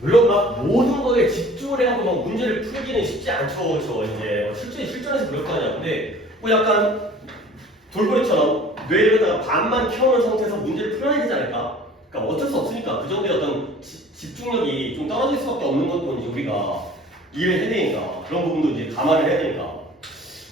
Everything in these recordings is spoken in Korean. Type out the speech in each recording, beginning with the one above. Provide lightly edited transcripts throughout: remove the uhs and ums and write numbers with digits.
물론 막 모든 거에 집중을 해갖고 막 문제를 풀기는 쉽지 않죠. 그렇죠. 이제 실제 실전에서 그럴 거 아니야. 근데 뭐 약간 돌고래처럼 뇌를 갖다가 반만 켜놓은 상태에서 문제를 풀어야 되지 않을까? 그러니까 어쩔 수 없으니까 그 정도의 어떤 집중력이 좀 떨어질 수밖에 없는 것도 이제 우리가 이해를 해야 되니까 그런 부분도 이제 감안을 해야 되니까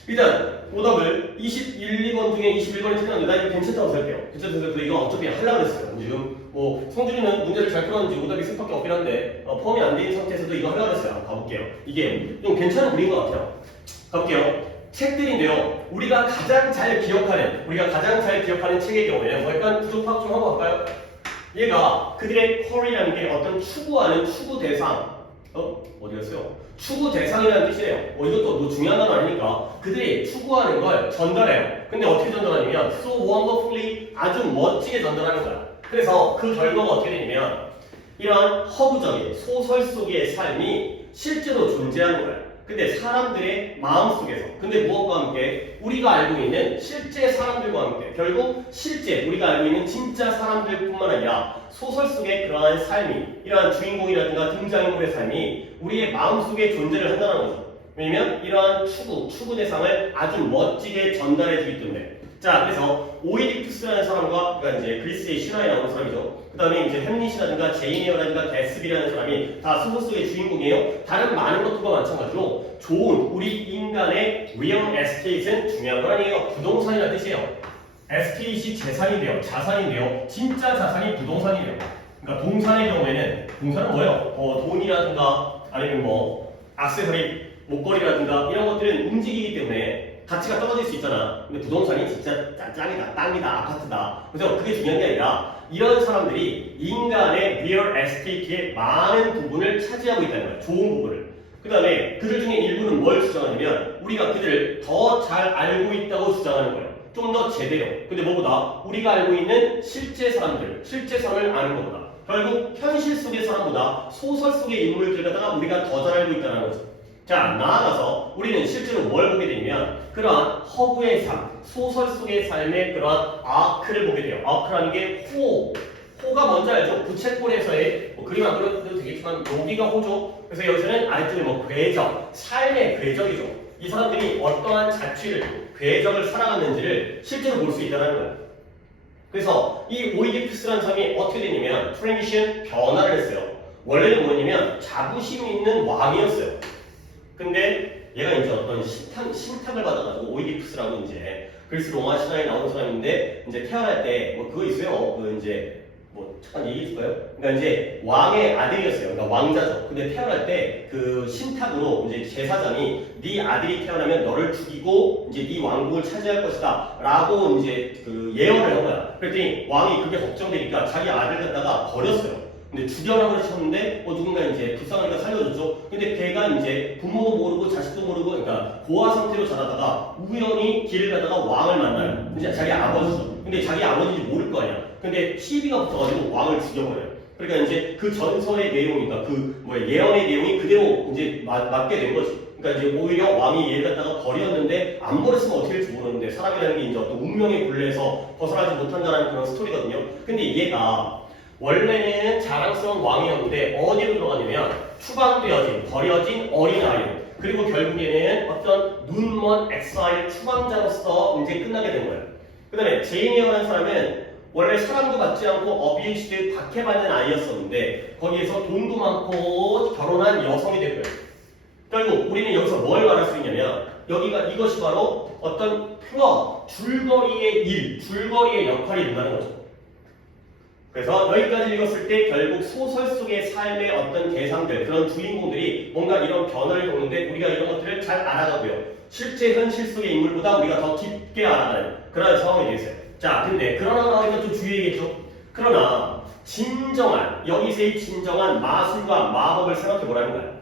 일단 오답을 21, 2번 중에 21번이 틀렸는데 나 이거 괜찮다고 생각해요. 괜찮다고 생각해서 이거 어차피 하려고 했어요. 지금 뭐 성준이는 문제를 잘 풀었는지 오답이 쓸 밖에 없긴 한데 폼이 안 된 상태에서도 이거 하려고 했어요. 한번 가볼게요. 이게 좀 괜찮은 글인 것 같아요. 가볼게요. 책들인데요. 우리가 가장 잘 기억하는 책의 경우에는 뭐 약간 구조 파악 좀 하고 갈까요? 얘가 그들의 쿼리라는 게 어떤 추구하는 추구 대상 어디 갔어요? 추구 대상이라는 뜻이에요. 이것도 뭐 중요한 건 아니니까 그들이 추구하는 걸 전달해요. 근데 어떻게 전달하냐면 so wonderfully 아주 멋지게 전달하는 거야. 그래서 그 결과가 어떻게 되냐면 이러한 허구적인 소설 속의 삶이 실제로 존재하는 거야. 근데 사람들의 마음속에서 근데 무엇과 함께 우리가 알고 있는 실제 사람들과 함께 결국 실제 우리가 알고 있는 진짜 사람들뿐만 아니라 소설 속의 그러한 삶이 이러한 주인공이라든가 등장인물의 삶이 우리의 마음속에 존재를 한다는 거죠. 왜냐면 이러한 추구 대상을 아주 멋지게 전달해 주기 때문에 자 그래서 오이디푸스라는 사람과 그러니까 이제 그리스의 신화에 나오는 사람이죠. 그 다음에 이제 햄릿이라든가 제인 에어라든가 데스비라는 사람이 다 소설 속의 주인공이에요. 다른 많은 것들과 마찬가지로 좋은 우리 인간의 real estate은 중요한 건 아니에요. 부동산이라는 뜻이에요. estate이 재산인데요. 자산인데요. 진짜 자산이 부동산이에요. 그러니까 동산의 경우에는 동산은 뭐예요? 돈이라든가 아니면 뭐 액세서리, 목걸이라든가 이런 것들은 움직이기 때문에 가치가 떨어질 수 있잖아. 근데 부동산이 진짜 짱이다, 땅이다, 아파트다. 그래서 그게 중요한 게 아니라 이런 사람들이 인간의 real estate의 많은 부분을 차지하고 있다는 거야. 좋은 부분을. 그 다음에 그들 중에 일부는 뭘 주장하냐면 우리가 그들을 더 잘 알고 있다고 주장하는 거예요. 좀 더 제대로. 근데 뭐보다 우리가 알고 있는 실제 사람들, 실제 사람을 아는 것보다 결국 현실 속의 사람보다 소설 속의 인물들 갖다가 우리가 더 잘 알고 있다는 거죠. 자, 나아가서 우리는 실제로 뭘 보게 되냐면 그러한 허구의 삶, 소설 속의 삶의 그러한 아크를 보게 돼요. 아크라는 게 호가 뭔지 알죠? 부채꼴에서의 그림 안 그려도 되겠지만 여기가 호죠. 그래서 여기서는 아래쪽에 뭐 궤적, 삶의 궤적이죠. 이 사람들이 어떠한 자취를, 궤적을 살아갔는지를 실제로 볼 수 있다는 거예요. 그래서 이 오이디푸스라는 사람이 어떻게 되냐면 트랜지션 변화를 했어요. 원래는 뭐냐면 자부심 있는 왕이었어요. 근데 얘가 이제 어떤 신탁을 받아가지고 오이디푸스라고 이제 그리스 로마 신화에 나오는 사람인데 이제 태어날 때 뭐 그거 있어요. 그 이제 뭐 잠깐 얘기해 줄까요? 그러니까 이제 왕의 아들이었어요. 그러니까 왕자죠. 근데 태어날 때 그 신탁으로 이제 제사장이 네 아들이 태어나면 너를 죽이고 이제 네 왕국을 차지할 것이다라고 이제 그 예언을 한 거야. 그랬더니 왕이 그게 걱정되니까 자기 아들 갖다가 버렸어요. 근데 죽여라고 하셨는데 누군가 이제 불쌍하니까 살려줬죠. 근데 걔가 이제 부모도 모르고 자식도 모르고 그러니까 고아 상태로 자라다가 우연히 길을 가다가 왕을 만나요. 이제 자기 아버지죠. 근데 자기 아버지인지 모를 거 아니야. 근데 시비가 붙어가지고 왕을 죽여버려요. 그러니까 이제 그 전설의 내용이니까 그 예언의 내용이 그대로 이제 맞게 된 거지. 그러니까 이제 오히려 왕이 얘를 갖다가 버렸는데 안 버렸으면 어떻게 될지 모르는데 사람이라는 게 이제 어떤 운명의 굴레에서 벗어나지 못한다는 그런 스토리거든요. 근데 얘가 원래는 자랑스러운 왕이었는데 어디로 들어가냐면 추방되어진, 버려진 어린아이 그리고 결국에는 어떤 눈먼 엑사일 추방자로서 이제 끝나게 된 거예요. 그 다음에 제인이라는 사람은 원래 사랑도 받지 않고 어비유스드 박해받는 아이였었는데 거기에서 돈도 많고 결혼한 여성이 됐고요. 결국 우리는 여기서 뭘 말할 수 있냐면 이것이 바로 어떤 플롯, 줄거리의 역할이 된다는 거죠. 그래서 여기까지 읽었을 때 결국 소설 속의 삶의 어떤 대상들, 그런 주인공들이 뭔가 이런 변화를 겪는데 우리가 이런 것들을 잘 알아가고요. 실제 현실 속의 인물보다 우리가 더 깊게 알아가는 그런 상황이 되겠어요. 자, 근데 그러나 나오니까 좀 주의해야겠죠? 그러나 여기서의 진정한 마술과 마법을 생각해보라는 거예요.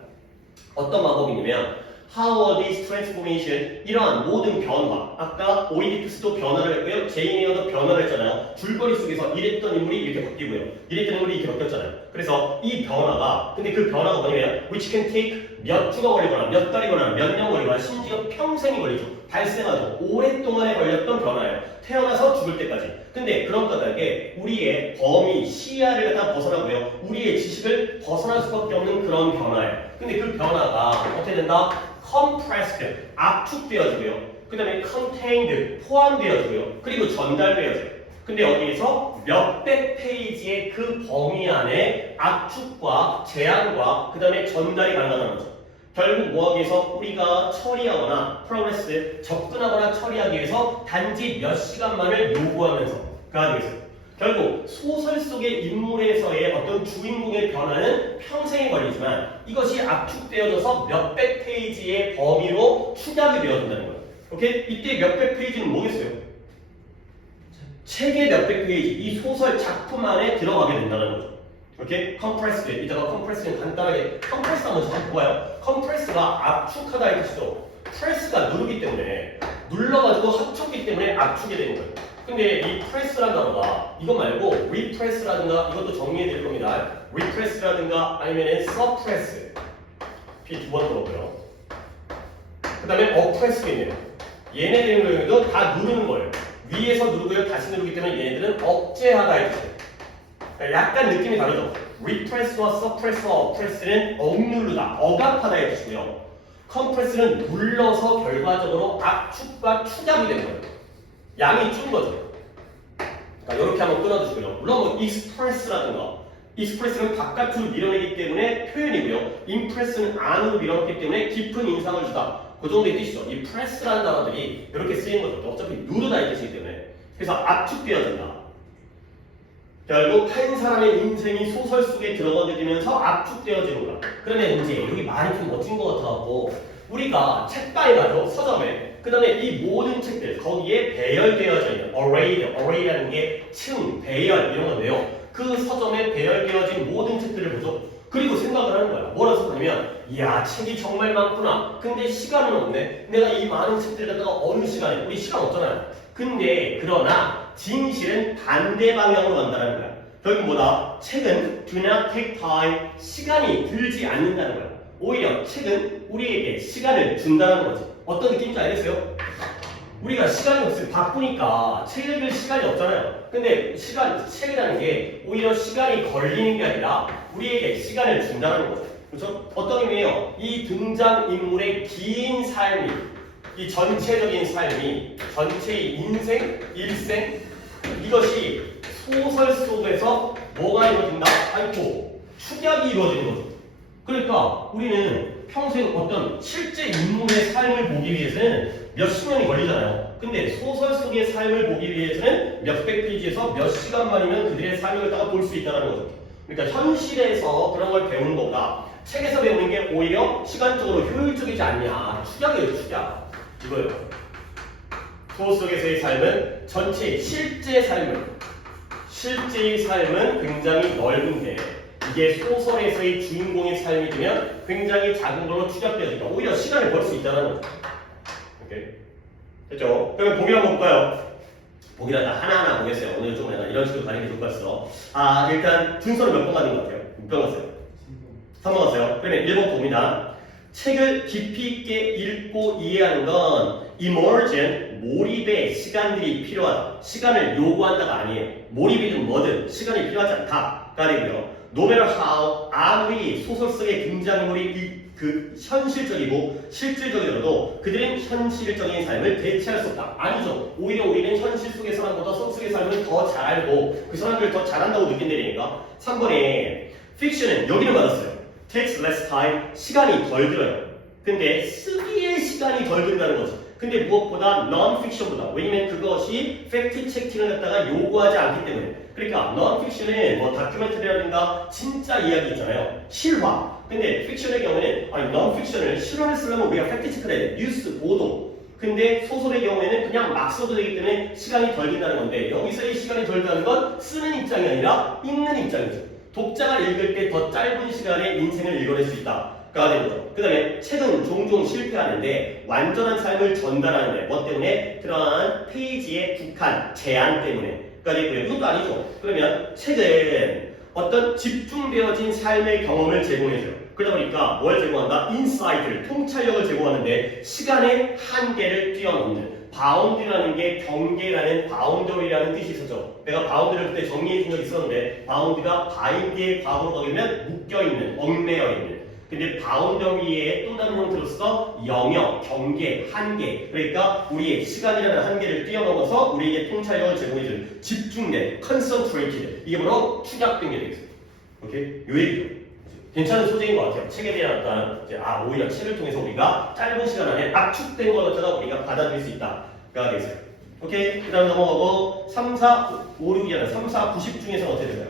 어떤 마법이냐면 How this transformation, 이러한 모든 변화, 아까 오이디푸스도 변화를 했고요, 제인 에어도 변화를 했잖아요. 줄거리 속에서 이랬던 인물이 이렇게 바뀌고요, 이랬던 인물이 이렇게 바뀌었잖아요. 그래서 이 변화가, 근데 그 변화가 뭐냐면 which can take 몇 주가 걸리거나 몇 달이 걸리거나 몇 년 걸리거나 심지어 평생이 걸리죠. 발생하죠. 오랫동안에 걸렸던 변화예요. 태어나서 죽을 때까지. 근데 그런 까닭에 우리의 범위, 시야를 갖다 벗어나고요. 우리의 지식을 벗어날 수밖에 없는 그런 변화예요. 근데 그 변화가 어떻게 된다? compressed, 압축되어지고요. 그 다음에 contained, 포함되어지고요. 그리고 전달되어져요. 근데 여기에서 몇백 페이지의 그 범위 안에 압축과 제한과 그 다음에 전달이 가능하다는 거죠. 결국 뭐하기 위해서 우리가 처리하거나 프로그레스, 접근하거나 처리하기 위해서 단지 몇 시간만을 요구하면서 가기 위해서 결국 소설 속의 인물에서의 어떤 주인공의 변화는 평생이 걸리지만 이것이 압축되어져서 몇백 페이지의 범위로 축약이 되어진다는 거예요. 오케이? 이때 몇백 페이지는 뭐겠어요? 책의 몇백 페이지, 이 소설 작품 안에 들어가게 된다는 거죠. 오케이? 컴프레스, 이따가 컴프레스는 간단하게 컴프레스 한번 잘 보아요. 컴프레스가 압축하다 이 뜻이죠. 프레스가 누르기 때문에 눌러가지고 합쳤기 때문에 압축이 되는 거예요. 근데 이 프레스라는 단어가 이거 말고 리프레스라든가 이것도 정리해 드릴 겁니다. 리프레스라든가 아니면은 서프레스 P 두 번 들어오고요. 그 다음에 어프레스가 있네요. 얘네들 경우에도 다 누르는 거예요. 위에서 누르고요. 다시 누르기 때문에 얘네들은 억제하다 이 뜻이에요. 약간 느낌이 다르죠. repress와 suppress와 oppress는 억누르다, 억압하다 이 뜻이고요. compress는 눌러서 결과적으로 압축과 축약이 되는 거예요. 양이 준 거죠. 그러니까 이렇게 한번 끊어주시고요. 물론 뭐 express라든가 express는 바깥으로 밀어내기 때문에 표현이고요. impress는 안으로 밀어넣기 때문에 깊은 인상을 주다. 그 정도의 뜻이죠. 이 press라는 단어들이 이렇게 쓰이는 거죠. 어차피 누르다 이 뜻이기 때문에. 그래서 압축되어진다. 결국 한 사람의 인생이 소설 속에 들어가면서 압축되어지는 거야. 그러면 이제 여기 말이 좀 멋진 것 같아갖고 우리가 책방에 가죠. 서점에. 그 다음에 이 모든 책들 거기에 배열되어져 있는 array라는 게 층, 배열 이런 건데요. 그 서점에 배열되어진 모든 책들을 보죠. 그리고 생각을 하는 거야. 뭐라고 생각하냐면 이야 책이 정말 많구나. 근데 시간은 없네. 내가 이 많은 책들을 갖다가 어느 시간에 우리 시간 없잖아요. 근데 그러나 진실은 반대 방향으로 간다는 거야. 결국 뭐다? 책은 do not take time, 시간이 들지 않는다는 거야. 오히려 책은 우리에게 시간을 준다는 거지. 어떤 느낌인지 알겠어요? 우리가 시간이 없으면 바쁘니까 책 읽을 시간이 없잖아요. 근데 책이라는 게 오히려 시간이 걸리는 게 아니라 우리에게 시간을 준다는 거죠. 그렇죠? 어떤 의미예요? 이 등장인물의 긴 삶이 이 전체적인 삶이 전체의 인생, 일생 이것이 소설 속에서 뭐가 이루어진다? 아이고 축약이 이루어지는 거죠. 그러니까 우리는 평생 어떤 실제 인물의 삶을 보기 위해서는 몇십 년이 걸리잖아요. 근데 소설 속의 삶을 보기 위해서는 몇백 페이지에서 몇 시간만이면 그들의 삶을 갖다가 볼 수 있다는 거죠. 그러니까 현실에서 그런 걸 배우는 것보다 책에서 배우는 게 오히려 시간적으로 효율적이지 않냐. 축약이에요, 축약. 이거예요. 소설 속에서의 삶은 전체 실제의 삶은 굉장히 넓은데 이게 소설에서의 주인공의 삶이 되면 굉장히 작은 걸로 축약되어지니까 오히려 시간을 벌 수 있다는 거죠. 오케이. 됐죠? 그러면 보기 한번 볼까요? 보기를 하나하나 보겠어요. 오늘 좀 약간 이런 식으로 가는 게 좋을 것 같아서. 일단 순서를 몇 번 가는 것 같아요? 몇 번 갔어요? 3번 갔어요? 그러면 1번 봅니다. 책을 깊이 있게 읽고 이해하는 건 immersion, 몰입의 시간들이 필요하다. 시간을 요구한다가 아니에요. 몰입이든 뭐든 시간이 필요하지 않다가 되고요. No matter how, 아무리 소설 속의 등장인물이 현실적이고 실질적이더라도 그들은 현실적인 삶을 대체할 수 없다. 아니죠. 오히려 우리는 현실 속의 사람보다 소설 속의 삶을 더 잘 알고 그 사람들을 더 잘한다고 느낀다니까. 3번에 픽션은 여기는 맞았어요. takes less time, 시간이 덜 들어요. 근데 쓰기에 시간이 덜 든다는 거죠. 근데 무엇보다 non-fiction보다, 왜냐면 그것이 팩트 체킹을 갖다가 요구하지 않기 때문에. 그러니까 non-fiction은 뭐 다큐멘터리라든가 진짜 이야기 있잖아요. 실화. 근데 픽션의 경우에는 non-fiction을 실화를 쓰려면 우리가 팩트 체크를 해야 돼. 뉴스, 보도. 근데 소설의 경우에는 그냥 막 써도 되기 때문에 시간이 덜 든다는 건데 여기서의 시간이 덜 든다는 건 쓰는 입장이 아니라 읽는 입장이죠. 독자가 읽을 때 더 짧은 시간에 인생을 읽어낼 수 있다. 가 되는 거죠. 그 다음에 책은 종종 실패하는데 완전한 삶을 전달하는데 뭐 때문에? 그러한 페이지의 국한, 제한 때문에 가 되고요. 이것도 아니죠. 그러면 책은 어떤 집중되어진 삶의 경험을 제공해줘요. 그러다 보니까 뭘 제공한다? 인사이트를, 통찰력을 제공하는데 시간의 한계를 뛰어넘는 바운드라는 게 경계라는 바운더리라는 뜻이 있었죠. 내가 바운드를 그때 정리해 준 적이 있었는데 바운드가 바인드의 과거로 가게 되면 묶여있는, 얽매여 있는. 근데 바운더리의 또 다른 형태로서 영역, 경계, 한계. 그러니까 우리의 시간이라는 한계를 뛰어넘어서 우리에게 통찰력을 제공해주는 집중된, concentrated. 이게 바로 축약된 게 되겠습니다. 오케이? 요 얘기죠. 괜찮은 소재인 것 같아요. 책에 대한 어떤 오히려 책을 통해서 우리가 짧은 시간 안에 압축된 것 같아서 우리가 받아들일 수 있다가 되겠어요. 오케이? 그 다음 넘어가고 3, 4, 5, 6이잖아요. 3, 4, 90 중에서 어떻게 될까요?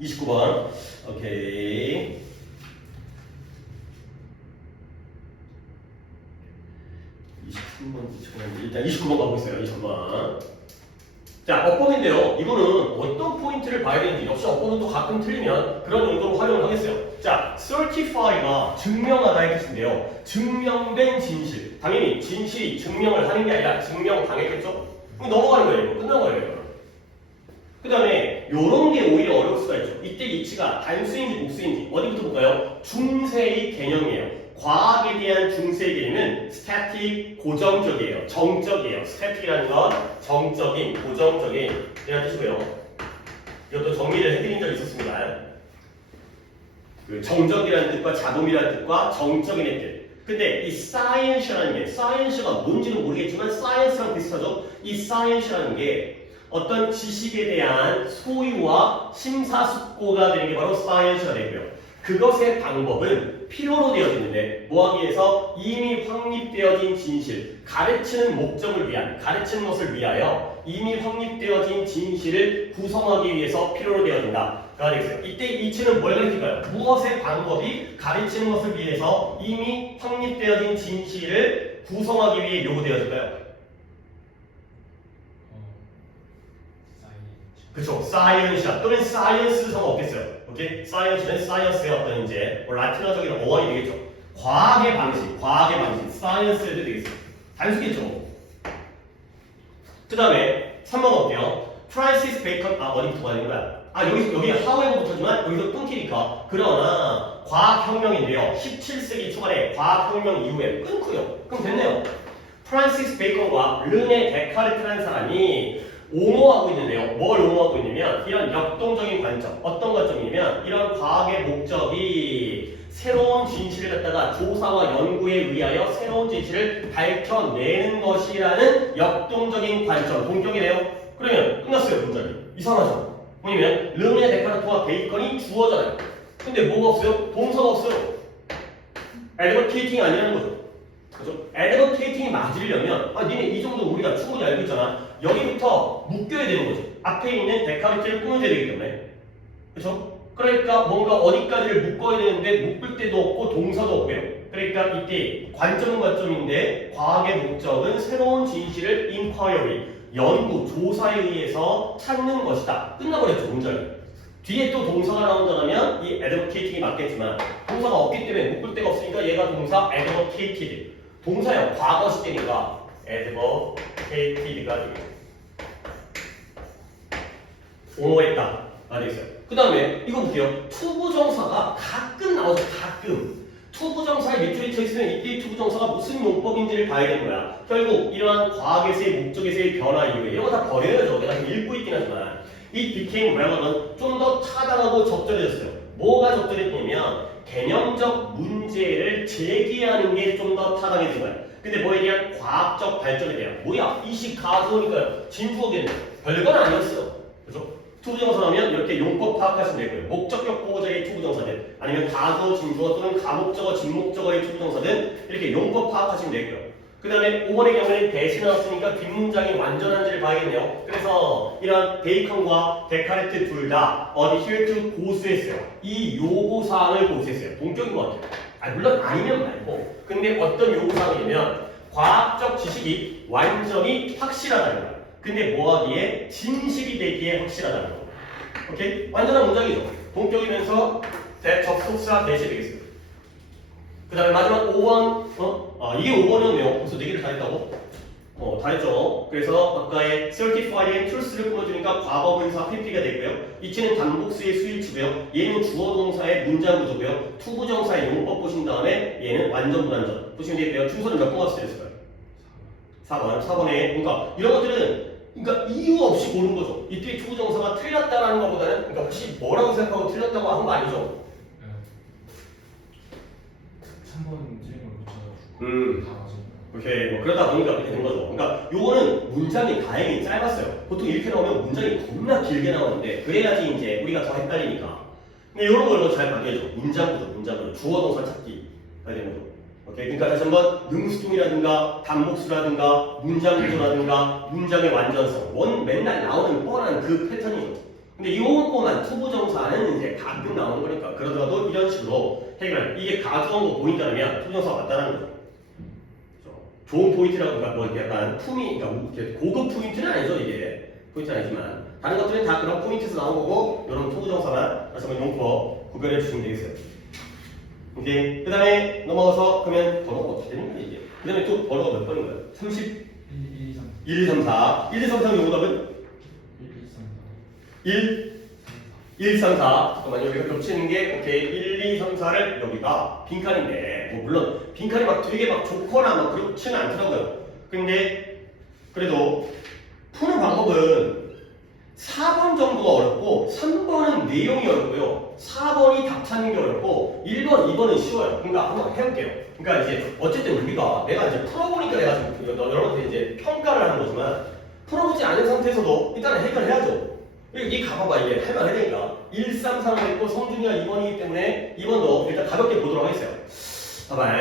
29번. 오케이. 23번, 일단 29번 가고 있어요. 29번. 자, 어법인데요. 이거는 어떤 포인트를 봐야 되는지, 역시 어법은 또 가끔 틀리면 그런 용도로 활용을 하겠어요. 자, certify가 증명하다의 뜻인데요. 증명된 진실. 당연히 진실이 증명을 하는 게 아니라 증명당했겠죠? 그럼 넘어가는 거예요. 이거. 끝난 거예요. 그 다음에 요런 게 오히려 어려울 수가 있죠. 이때 이치가 단수인지 복수인지 어디부터 볼까요? 중세의 개념이에요. 과학에 대한 중세의 개념은 스태틱, 고정적이에요. 정적이에요. 스태틱이라는 건 정적인, 고정적인 이런 뜻이고요. 이것도 정리를 해드린 적이 있었습니다. 그 정적이라는 뜻과 자동이라는 뜻과 정적인의 뜻. 근데 이 사이언스라는 게, 사이언스가 뭔지는 모르겠지만 사이언스랑 비슷하죠? 이 사이언스라는 게 어떤 지식에 대한 소유와 심사숙고가 되는 게 바로 사이언스가 되고요. 그것의 방법은 필요로 되어지는데 뭐하기 위해서 이미 확립되어진 진실, 가르치는 목적을 위한, 가르치는 것을 위하여 이미 확립되어진 진실을 구성하기 위해서 필요로 되어진다가 되겠어요. 이때 이치는 뭘 가르칠까요? 무엇의 방법이 가르치는 것을 위해서 이미 확립되어진 진실을 구성하기 위해 요구되어질까요? 그쵸, 사이언시아 또는 사이언스가 없겠어요. 오케이? 사이언스는 사이언스의 어떤 이제 라틴어적인 어원이 되겠죠. 과학의 방식, 사이언스에도 되겠어요. 단수겠죠. 그 다음에 3번 볼게요. 프란시스 베이컨, 어디부터 가야 되는 거야? 여기 하우에버부터지만 여기서 끊기니까. 그러나 과학혁명인데요. 17세기 초반에 과학혁명 이후에 끊고요. 그럼 됐네요. 프란시스 베이컨과 르네 데카르트라는 사람이 옹호하고 있는데요. 뭘 옹호하고 있냐면 이런 역동적인 관점. 어떤 관점이냐면 이런 과학의 목적이 새로운 진실을 갖다가 조사와 연구에 의하여 새로운 진실을 밝혀내는 것이라는 역동적인 관점. 본격이네요. 그러면 끝났어요. 문장이. 이상하죠? 뭐냐면 르네 데카르트와 베이컨이 주어잖아요. 근데 뭐가 없어요? 동사가 없어요. advocating 아니라는 거죠. 그죠? advocating이 맞으려면 니네 이 정도 우리가 충분히 알고 있잖아. 여기부터 묶여야 되는 거죠. 앞에 있는 데카르트를 꾸며줘야 되기 때문에. 그렇죠? 그러니까 뭔가 어디까지를 묶어야 되는데 묶을 데도 없고 동사도 없고요. 그러니까 이때 관점은 관점인데 과학의 목적은 새로운 진실을 inquiry, 연구, 조사에 의해서 찾는 것이다. 끝나버렸죠, 문장이. 뒤에 또 동사가 나온다면 이 advocating이 맞겠지만 동사가 없기 때문에 묶을 데가 없으니까 얘가 동사 advocated. 동사요. 과거 시제니까 advocated가 되겠죠. 옹호했다. 되겠어요. 그 다음에 이거 볼게요. 투부정사가 가끔 나오죠. 가끔. 투부정사에 밑줄이 쳐있으면 이때 투부정사가 무슨 용법인지를 봐야 되는 거야. 결국 이러한 과학에서의 목적에서의 변화 이후에 이런 거 다 버려야죠. 내가 지금 읽고 있긴 하지만 이 became relevant 좀 더 타당하고 적절해졌어요. 뭐가 적절했냐면 개념적 문제를 제기하는 게 좀 더 타당해진 거야. 근데 뭐에 대한 과학적 발전에 대한 뭐야? 이식 가수니까요. 진부하겠네. 별건 아니었어요. 그죠? 투부정사 하면 이렇게 용법 파악하시면 되고요. 목적격 보호자의 투부정사든 아니면 가수, 진주어 또는 가목적어, 진목적어의 투부정사든 이렇게 용법 파악하시면 되고요. 그 다음에 5번의 경우에는 대시 나왔으니까 뒷문장이 완전한지를 봐야겠네요. 그래서 이런 베이컨과 데카르트 둘 다 adhere to 고수했어요. 이 요구사항을 고수했어요. 본격인 것 같아요. 물론 아니면 말고. 근데 어떤 요구사항이냐면 과학적 지식이 완전히 확실하다는 거야. 근데 뭐하기에? 진실이 되기에 확실하다는 거. 오케이? 완전한 문장이죠. 동격이면서 접속사 대시 되겠습니다. 그 다음에 마지막 5번, 이게 5번이었네요. 벌써 4개를 다 했다고? 다 했죠. 그래서 아까의 certified and truth를 풀어주니까 과거분사 PP가 되고요. 이치는 단복수의 수일치고요. 얘는 주어 동사의 문장 구조고요. 투부정사의 용법 보신 다음에 얘는 완전 불완전 보시면 되고요. 순서는 몇 번 합수됐을까요? 4번에 그러니까 이런 것들은 그러니까 이유 없이 고른 거죠. 이때 투부정사가 틀렸다라는 것보다는 그러니까 혹시 뭐라고 생각하고 틀렸다고 한 거 아니죠? 3번 틀린 걸 붙여가지고 다 맞은 오케이 뭐 그러다 보니까 그렇게 된 거죠. 그러니까 요거는 문장이 다행히 짧았어요. 보통 이렇게 나오면 문장이 겁나 길게 나오는데 그래야지 이제 우리가 더 헷갈리니까. 근데 이런 걸 잘 봐야죠. 문장 구조, 주어 동사 찾기가 되는 거죠. 오케이 그러니까 다시 한번 능수동이라든가 단목수라든가 문장 구조라든가 문장의 완전성 맨날 나오는 뻔한 그 패턴이죠. 근데 이것만 투부정사는 이제 가끔 나오는 거니까 그러더라도 이런 식으로 해결. 이게 가져온 거 보인다면 투부정사가 맞다는 거죠. 좋은 포인트라고 그러니까 뭐 이렇게 약간 품이 그러니까 고급 포인트는 아니죠 이게 포인트는 아니지만 다른 것들은 다 그런 포인트에서 나온 거고 이런 투부정사만 다시 한번 용법 구별해 주시면 되겠어요. 오케이 그 다음에 넘어가서 그러면 번호가 어떻게 되는 거야 이게? 그 다음에 또 번호가 몇 번인 거야? 30 1, 2, 3 1, 2, 3, 4 용답은 1, 3, 4 잠깐만요 여기가 겹치는 게 오케이 1, 2, 3, 4를 여기가 빈칸인데 뭐 물론 빈칸이 막 되게 막 좋거나 막 그렇지는 않더라고요. 근데 그래도 푸는 방법은 4번 정도가 어렵고 3번은 내용이 어렵고요. 4번이 답 찾는 게 어렵고 1번, 2번은 쉬워요. 그러니까 한번 해볼게요. 그러니까 이제 어쨌든 내가 이제 풀어보니까 내가 지금 여러분들 이제 평가를 하는 거지만 풀어보지 않은 상태에서도 일단은 해결해야죠. 이 가봐봐 이게 할만해 되니까 1, 3, 4로 했고 성준이가 2번이기 때문에 2번도 일단 가볍게 보도록 하겠어요. 봐봐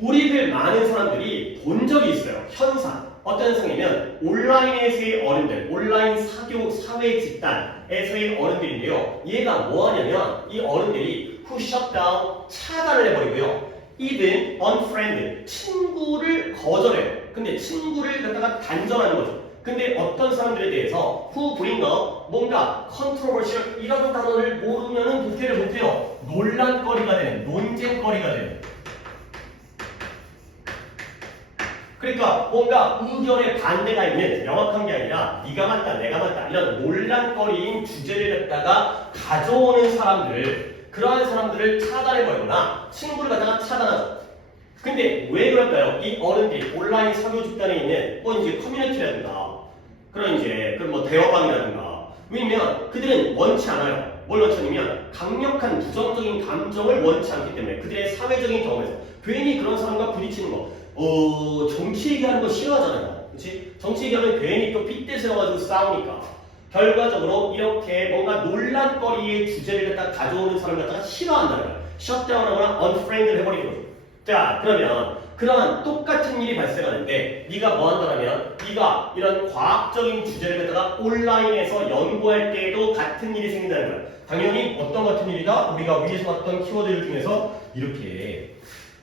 우리들 많은 사람들이 본 적이 있어요. 현상 어떤 현상이면 온라인에서의 어른들 온라인 사교 사회 집단에서의 어른들인데요. 얘가 뭐 하냐면 이 어른들이 who shut down 차단을 해버리고요. even unfriend 친구를 거절해요. 근데 친구를 갖다가 단절하는 거죠. 근데 어떤 사람들에 대해서 who bring up 뭔가 controversial 이런 단어를 모르면은 독해를 못해요. 논란거리가 되는 논쟁거리가 되는 그러니까 뭔가 의견의 반대가 있는 명확한 게 아니라 네가 맞다 내가 맞다 이런 논란거리인 주제를 갖다가 가져오는 사람들 그러한 사람들을 차단해버리거나 친구를 갖다가 차단하죠. 근데 왜 그럴까요? 이 어른들이 온라인 사교 집단에 있는 뭐 이제 커뮤니티라든가 그런 이제 그런 뭐 대화방이라든가 왜냐면 그들은 원치 않아요. 뭘 원치 않으면 강력한 부정적인 감정을 원치 않기 때문에 그들의 사회적인 경험에서 괜히 그런 사람과 부딪히는 거 정치 얘기하는 거 싫어하잖아요. 그렇지? 정치 얘기하면 괜히 또 핏대 세워가지고 싸우니까 결과적으로 이렇게 뭔가 논란거리의 주제를 갖다 가져오는 사람을 갖다가 싫어한다는 거야. 셧다운하거나 언프렌드를 해버리는 거죠. 자 그러면 그러한 똑같은 일이 발생하는데 네가 뭐 한다면 네가 이런 과학적인 주제를 갖다가 온라인에서 연구할 때에도 같은 일이 생긴다는 거야. 당연히 어떤 같은 일이다? 우리가 위에서 봤던 키워드들 중에서 이렇게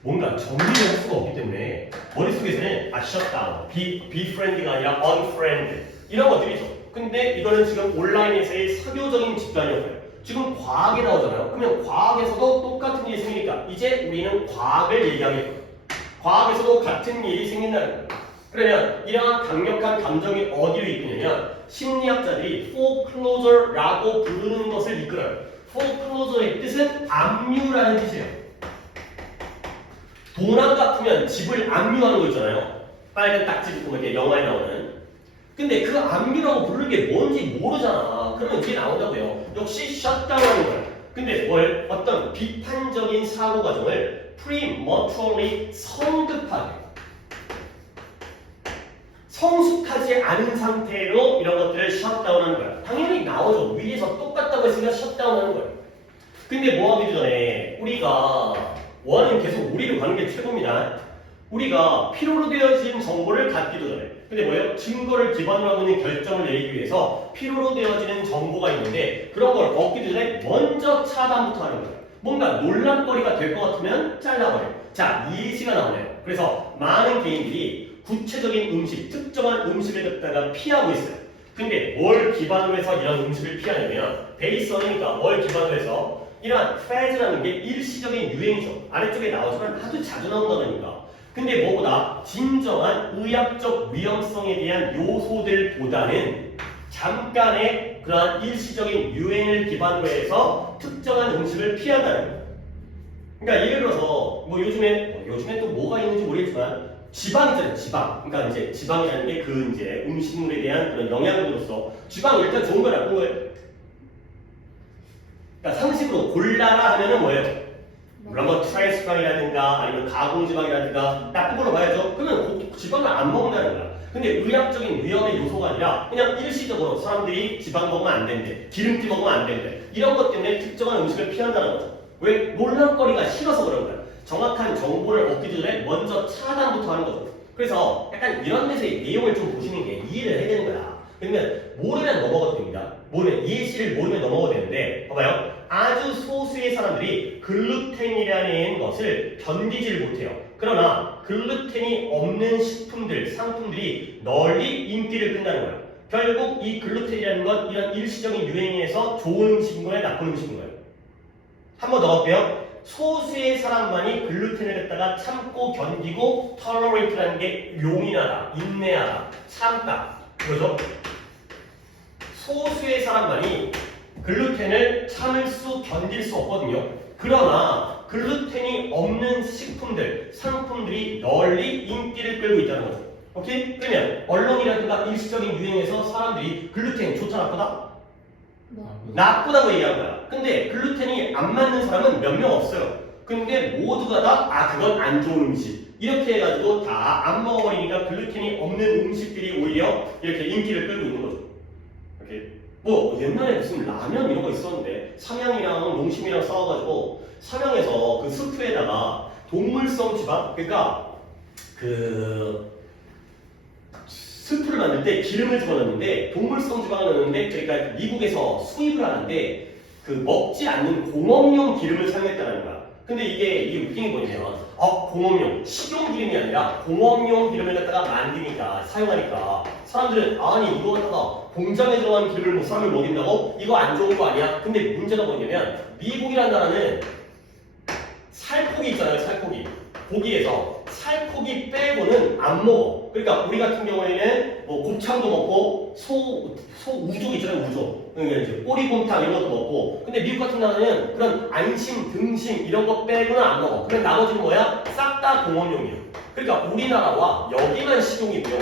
뭔가 정리를 할 수가 없기 때문에 머릿속에서는 shutdown, befriend가 아니라 unfriend 이런 것들이죠. 근데 이거는 지금 온라인에서의 사교적인 집단이었고요. 지금 과학이 나오잖아요. 그러면 과학에서도 똑같은 일이 생기니까 이제 우리는 과학을 얘기하겠고 과학에서도 같은 일이 생긴다는 거예요. 그러면 이러한 강력한 감정이 어디로 이끄냐면 심리학자들이 foreclosure라고 부르는 것을 이끌어요. foreclosure의 뜻은 압류라는 뜻이에요. 도난 같으면 집을 압류하는 거 있잖아요. 빨간 딱지 붙고 이렇게 영화에 나오는. 근데 그 압류라고 부르는 게 뭔지 모르잖아. 그러면 이게 나온다고요. 역시 셧다운하는 거야. 근데 어떤 비판적인 사고 과정을 prematurely 성급하게 성숙하지 않은 상태로 이런 것들을 셧다운하는 거야. 당연히 나오죠. 위에서 똑같다고 했으니까 셧다운하는 거야. 근데 뭐 하기 전에 우리가 원은 계속 우리로 가는 게 최고입니다. 우리가 필요로 되어진 정보를 갖기도 전에 근데 뭐예요? 증거를 기반으로 하고 있는 결정을 내리기 위해서 필요로 되어지는 정보가 있는데 그런 걸 얻기도 전에 먼저 차단부터 하는 거예요. 뭔가 논란거리가 될 것 같으면 잘라버려요. 자, 예시가 나오네요. 그래서 많은 개인들이 구체적인 음식, 특정한 음식을 갖다가 피하고 있어요. 근데 뭘 기반으로 해서 이런 음식을 피하냐면 베이스어니까 뭘 기반으로 해서 이러한 fad라는 게 일시적인 유행이죠. 아래쪽에 나오지만 아주 자주 나온다니까. 근데 뭐보다 진정한 의학적 위험성에 대한 요소들보다는 잠깐의 그러한 일시적인 유행을 기반으로 해서 특정한 음식을 피한다는 거예요. 그러니까 예를 들어서 뭐 요즘에 또 뭐가 있는지 모르겠지만 지방 있잖아요. 지방. 그러니까 이제 지방이라는 게 그 이제 음식물에 대한 그런 영양분으로서 지방이 일단 좋은 거야 나쁜 거예요? 그러니까 상식으로 골라라 하면은 뭐예요? 물론 뭐 트랜스지방이라든가 아니면 가공지방이라든가 나쁜 걸로 봐야죠. 그러면 지방을 안 먹는다는 거야. 근데 의학적인 위험의 요소가 아니라 그냥 일시적으로 사람들이 지방 먹으면 안 된대, 기름기 먹으면 안 된대, 이런 것 때문에 특정한 음식을 피한다는 거죠. 왜? 놀랄거리가 싫어서 그런 거야. 정확한 정보를 얻기 전에 먼저 차단부터 하는 거죠. 그래서 약간 이런 데서의 내용을 좀 보시는 게 이해를 해야 되는 거야. 그러면 모르면 넘어가도 됩니다. 모르면 예시를 모르면 넘어가도 되는데 봐봐요. 아주 소수의 사람들이 글루텐이라는 것을 견디질 못해요. 그러나 글루텐이 없는 식품들, 상품들이 널리 인기를 끈다는 거예요. 결국 이 글루텐이라는 건 이런 일시적인 유행에서 좋은 음식인 거예요, 나쁜 음식인 거예요. 한 번 더 할게요. 소수의 사람만이 글루텐을 갖다가 참고 견디고 tolerate라는 게 용인하다, 인내하다, 참다 그거죠. 소수의 사람만이 글루텐을 참을 수 견딜 수 없거든요. 그러나 글루텐이 없는 식품들, 상품들이 널리 인기를 끌고 있다는 거죠. 오케이? 그러면 언론이라든가 일시적인 유행에서 사람들이 글루텐 좋다 나쁘다? 나쁘다고 얘기한 거야. 근데 글루텐이 안 맞는 사람은 몇 명 없어요. 근데 모두가 다 그건 안 좋은 음식 이렇게 해가지고 다 안 먹어버리니까 글루텐이 없는 음식들이 오히려 이렇게 인기를 끌고 있는 거죠. 이렇게 뭐 옛날에 무슨 라면 이런 거 있었는데 삼양이랑 농심이랑 싸워가지고 삼양에서 그 스프에다가 동물성 지방, 그러니까 그 스프를 만들 때 기름을 집어넣는데 동물성 지방을 넣는데, 그러니까 미국에서 수입을 하는데 그 먹지 않는 공업용 기름을 사용했다는 거야. 근데 이게 웃긴 게 뭐냐면 공업용, 식용 기름이 아니라 공업용 기름을 갖다가 만드니까 사용하니까 사람들은 아니 이거 갖다가 공장에 들어간 기름을 뭐 사람을 먹인다고? 이거 안 좋은 거 아니야? 근데 문제가 뭐냐면 미국이라는 나라는 살코기 있잖아요. 살코기. 고기에서 살코기 빼고는 안 먹어. 그러니까 우리 같은 경우에는 뭐 곱창도 먹고 소 우족 있잖아요. 우족. 그러니까 이제 꼬리곰탕 이런 것도 먹고. 근데 미국 같은 나라는 그런 안심, 등심 이런 거 빼고는 안 먹어. 그럼 나머지는 뭐야? 싹 다 공업용이에요. 그러니까 우리나라와 여기만 식용이고요.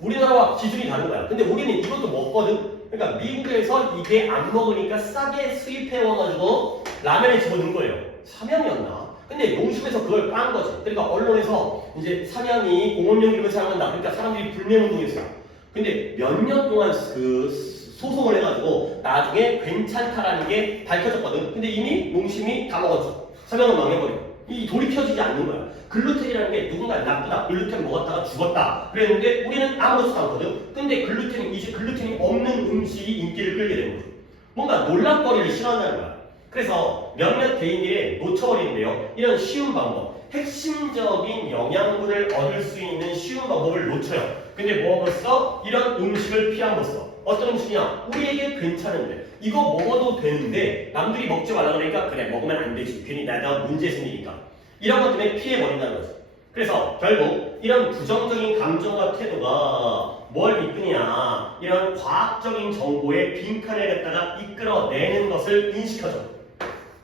우리나라와 기준이 다른 거야. 근데 우리는 이것도 먹거든. 그러니까 미국에서 이게 안 먹으니까 싸게 수입해 와가지고 라면에 집어넣은 거예요. 삼양이었나? 근데 농심에서 그걸 깐 거지. 그러니까 언론에서 이제 삼양이 공업용 기름을 사용한다. 그러니까 사람들이 불매운동했어요. 근데 몇 년 동안 그 소송을 해가지고 나중에 괜찮다라는 게 밝혀졌거든. 근데 이미 농심이 다 먹었죠. 삼양은 망해버려. 이 돌이켜지지 않는 거야. 글루텐이라는 게 누군가 나쁘다, 글루텐 먹었다가 죽었다 그랬는데 우리는 아무렇지도 않거든. 근데 이제 글루텐이 없는 음식이 인기를 끌게 되는 거죠. 뭔가 놀랍거리를 싫어한다는 거야. 그래서 몇몇 개인들이 놓쳐버리는데요. 이런 쉬운 방법, 핵심적인 영양분을 얻을 수 있는 쉬운 방법을 놓쳐요. 근데 뭐로써? 이런 음식을 피함으로써. 어떤 음식이냐? 우리에게 괜찮은데 이거 먹어도 되는데 남들이 먹지 말라 그러니까 그래 먹으면 안 되지. 괜히 나가 문제 생기니까. 이런 것 때문에 피해버린다는 거죠. 그래서 결국 이런 부정적인 감정과 태도가 뭘 이끄냐, 이런 과학적인 정보의 빈칸을 갖다가 이끌어내는 것을 인식하죠.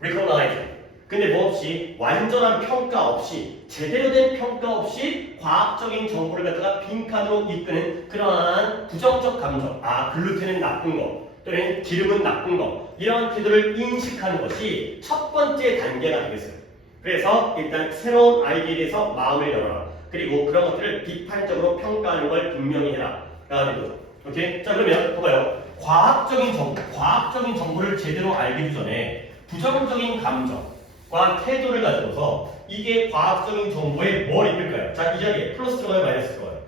recognize. 근데 뭐 없이 완전한 평가 없이 제대로 된 평가 없이 과학적인 정보를 갖다가 빈칸으로 이끄는 그러한 부정적 감정, 글루텐은 나쁜 거 또는 기름은 나쁜 거, 이런 태도를 인식하는 것이 첫 번째 단계가 되겠어요. 그래서 일단 새로운 아이디어에 대해서 마음을 열어라. 그리고 그런 것들을 비판적으로 평가하는 걸 분명히 해라. 라는 거죠. 오케이? 자, 그러면 봐봐요. 과학적인 정보를 제대로 알기 전에 부정적인 감정과 태도를 가지고서 이게 과학적인 정보에 뭘 이끌까요? 자, 이 자리에 플러스 들어가요? 마이너스 들어가요?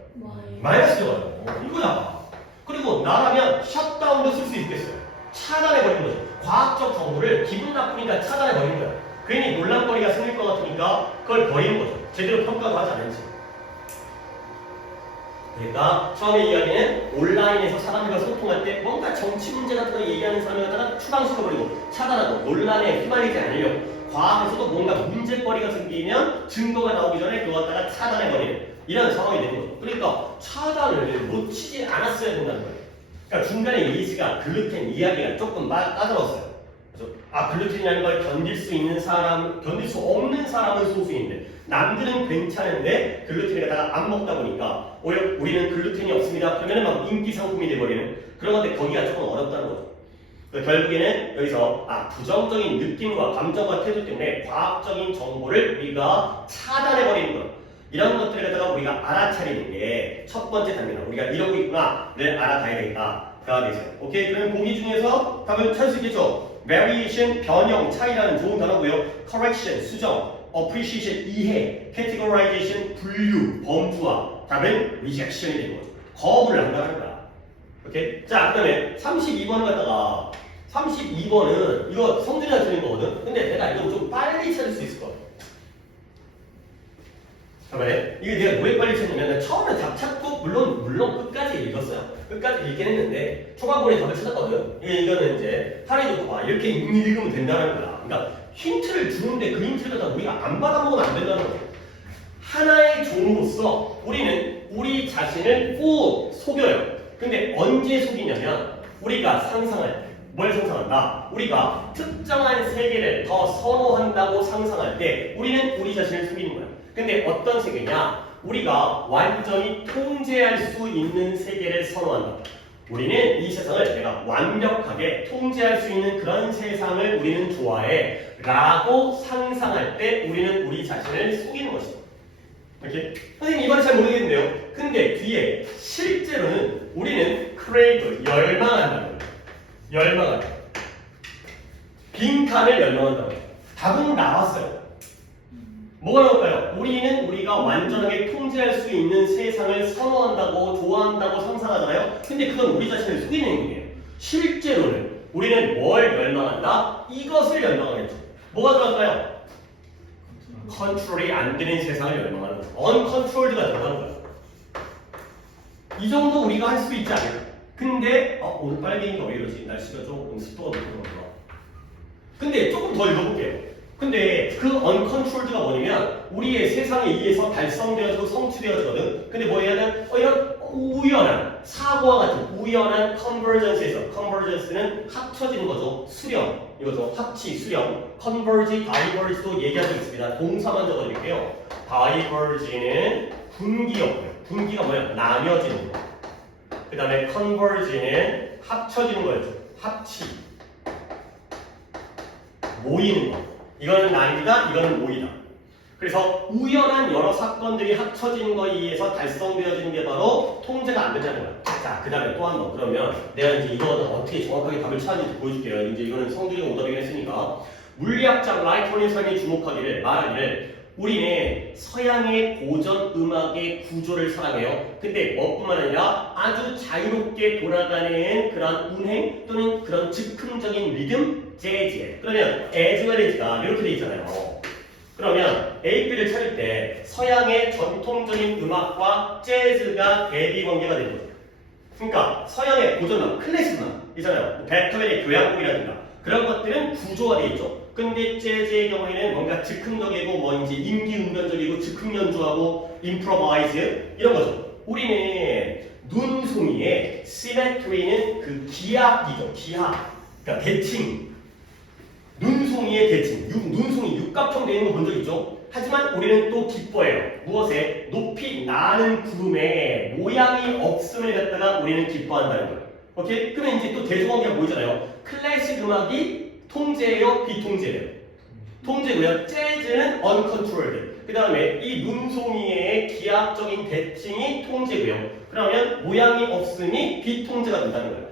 마이너스 들어가요. 이거야. 그리고 나라면 셧다운도 쓸 수 있겠어요. 차단해버리는 거죠. 과학적 정보를 기분 나쁘니까 차단해버리는 거야. 괜히 논란거리가 생길 것 같으니까 그걸 버리는 거죠. 제대로 평가도 하지 않은지. 그러니까 처음에 이야기는 온라인에서 사람들과 소통할 때 뭔가 정치 문제 같은 거 얘기하는 사람을 갖다가 추방시켜버리고 차단하고 논란에 휘말리지 않으려고 과학에서도 뭔가 문제거리가 생기면 증거가 나오기 전에 그거 갖다가 차단해버리는 이런 상황이 되는 거죠. 그러니까 차단을 놓치지 않았어야 된다는 거예요. 그러니까 중간에 리즈가 글루텐 이야기가 조금 까다로웠어요. 그래서 글루텐이라는 걸 견딜 수 있는 사람, 견딜 수 없는 사람은 소수인데 남들은 괜찮은데 글루텐을 갖다가 안 먹다 보니까 오히려 우리는 글루텐이 없습니다. 그러면 막 인기 상품이 돼버리는 그런 건데 거기가 조금 어렵다는 거죠. 결국에는 여기서 부정적인 느낌과 감정과 태도 때문에 과학적인 정보를 우리가 차단해버리는 것 이런 것들을 갖다가 우리가 알아차리는 게 첫 번째 단계다. 우리가 이러고 있구나를 알아가야 되겠다가 되세요. 오케이? 그럼 보기 중에서 답을 찾을 수 있겠죠? variation, 변형, 차이라는 좋은 단어고요. correction, 수정, appreciation, 이해, categorization, 분류, 범주화. 답은 rejection이 되는 거죠. 거부를 한다는 거야. 오케이? 자, 그 다음에 32번을 갖다가 32번은 이거 성준이가 드린 거거든? 근데 내가 이거 좀 빨리 찾을 수 있을 것 같아. 잠깐만요. 이게 내가 왜 빨리 찾냐면 처음에 답 찾고 물론 끝까지 읽었어요. 끝까지 읽긴 했는데 초반부에 답을 찾았거든. 이거는 이제 파리도 봐봐. 이렇게 읽으면 된다는 거야. 그러니까 힌트를 주는데 그 힌트를 갖다 우리가 안 받아먹으면 안 된다는 거야. 하나의 종으로서 우리는 우리 자신을 꼭 속여요. 근데 언제 속이냐면 우리가 상상할 때. 뭘 상상한다? 우리가 특정한 세계를 더 선호한다고 상상할 때 우리는 우리 자신을 속이는 거야. 근데 어떤 세계냐? 우리가 완전히 통제할 수 있는 세계를 선호한다. 우리는 이 세상을 내가 완벽하게 통제할 수 있는 그런 세상을 우리는 좋아해 라고 상상할 때 우리는 우리 자신을 속이는 것이다. 이렇게? 선생님 이 말이 잘 모르겠는데요. 근데 뒤에 실제로는 우리는 crave, 열망한다는 거예요. 열망한다. 빈칸을 열망한다고 해요. 답은 나왔어요. 뭐가 나올까요? 우리는 우리가 완전하게 통제할 수 있는 세상을 선호한다고 좋아한다고 상상하잖아요. 근데 그건 우리 자신을 속이는 행동이에요. 실제로는 우리는 뭘 열망한다? 이것을 열망하겠죠. 뭐가 들어갈까요? 컨트롤이 안 되는 세상을 열망하는 거예요. uncontrolled가 들어가는 거예요. 이 정도 우리가 할 수 있지 않을까? 근데 오늘 빨개니까 왜 이러지? 날씨가 조금 습도가 높은 건가? 근데 조금 더 읽어볼게요. 근데 그 uncontrolled가 뭐냐면 우리의 세상에 의해서 달성되어지고 성취되어지거든. 근데 뭐 해야 돼? 이런 우연한 사고와 같은 우연한 convergence는 합쳐지는 거죠. 수렴 이거죠. 합치, 수렴. converge, diverge도 얘기한 적 있습니다. 동사만 적어드릴게요. diverge는 분기였고요. 분기가 뭐야? 나뉘어지는 거. 그 다음에 converge는 합쳐지는 거였죠. 합치. 모이는 거. 이거는 나뉘다, 이거는 모이다. 그래서 우연한 여러 사건들이 합쳐지는 거에 의해서 달성되어지는 게 바로 통제가 안 된다는 거야. 자, 그 다음에 또 한 번. 그러면 내가 이제 이거는 어떻게 정확하게 답을 찾는지 보여줄게요. 이제 이거는 성준이가 오답이긴 했으니까. 물리학자 라이토니의 삶에 주목하기를 말하기를 우리는 서양의 고전 음악의 구조를 사랑해요. 근데 뭐뿐만 아니라 아주 자유롭게 돌아가는 그런 운행 또는 그런 즉흥적인 리듬, 재즈. 그러면 as well as가 이렇게 돼 있잖아요. 그러면 A, B를 찾을 때 서양의 전통적인 음악과 재즈가 대비 관계가 되는 거죠. 그러니까 서양의 고전 음악, 클래식 음악 있잖아요. 베토벤의 교향곡이라든가 그런 것들은 구조화되어 있죠. 근데 재즈의 경우에는 뭔가 즉흥적이고 뭐 이제 임기응변적이고 즉흥 연주하고 임프로바이즈 이런 거죠. 우리는 눈송이의 시메트리는 그 기하이죠. 기하. 그러니까 대칭. 눈송이의 대칭. 눈송이 육각형 되는 거 본 적 있죠? 하지만 우리는 또 기뻐해요. 무엇에? 높이 나는 구름에 모양이 없음을 갖다가 우리는 기뻐한다는 거예요. 오케이? 그러면 이제 또 대조관계가 보이잖아요. 클래식 음악이 통제예요? 비통제예요? 통제고요. 재즈는 uncontrolled. 그 다음에 이 눈송이의 기하학적인 대칭이 통제고요. 그러면 모양이 없음이 비통제가 된다는 거예요.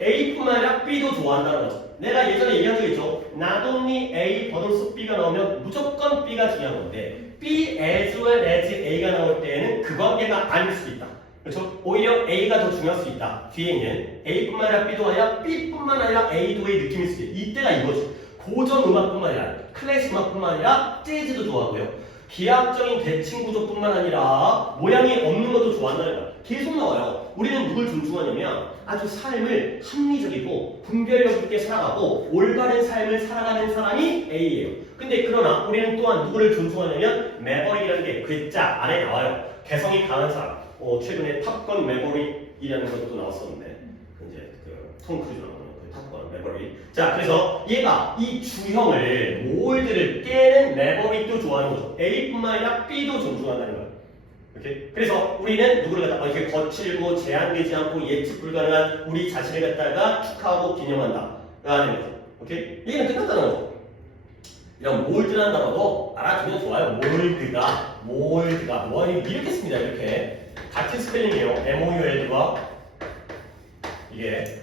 A뿐만 아니라 B도 좋아한다는 거죠. 내가 예전에 얘기한 적 있죠. Not only A 버전수 B가 나오면 무조건 B가 중요한 건데 B as well as A가 나올 때에는 그 관계가 아닐 수 있다. 그렇죠? 오히려 A가 더 중요할 수 있다. 뒤에 있는 A뿐만 아니라 B도 아니라 B뿐만 아니라 A도의 느낌일 수 있다. 이때가 이거지. 고전 음악뿐만 아니라 클래식 음악뿐만 아니라 재즈도 좋아하고요. 기하학적인 대칭 구조뿐만 아니라 모양이 없는 것도 좋아한다는 거야. 계속 나와요. 우리는 누굴 존중하냐면 아주 삶을 합리적이고 분별력 있게 살아가고 올바른 삶을 살아가는 사람이 A예요. 근데 그러나 우리는 또한 누구를 존중하냐면 매버릭이라는 게 글자 안에 나와요. 개성이 강한 사람. 최근에 탑건 매버릭이라는 것도 나왔었는데 이제 톰 크루즈 나오는 그 탑건 매버릭. 자, 그래서 얘가 이 주형을 몰드를 깨는 매버릭도 좋아하는 거죠. A뿐만 아니라 B도 존중한다는 거예요. 오케이? 그래서 우리는 누구를 갖다가 이렇게 거칠고 제한되지 않고 예측 불가능한 우리 자신을 갖다가 축하하고 기념한다. 라는 거죠. 오케이? 얘는 끝났다는 거죠. 이런 몰드라는 단어도 알아두면 좋아요. 몰드가 뭐 이렇게 씁니다. 이렇게 같은 스펠링이에요. MOULD가 이게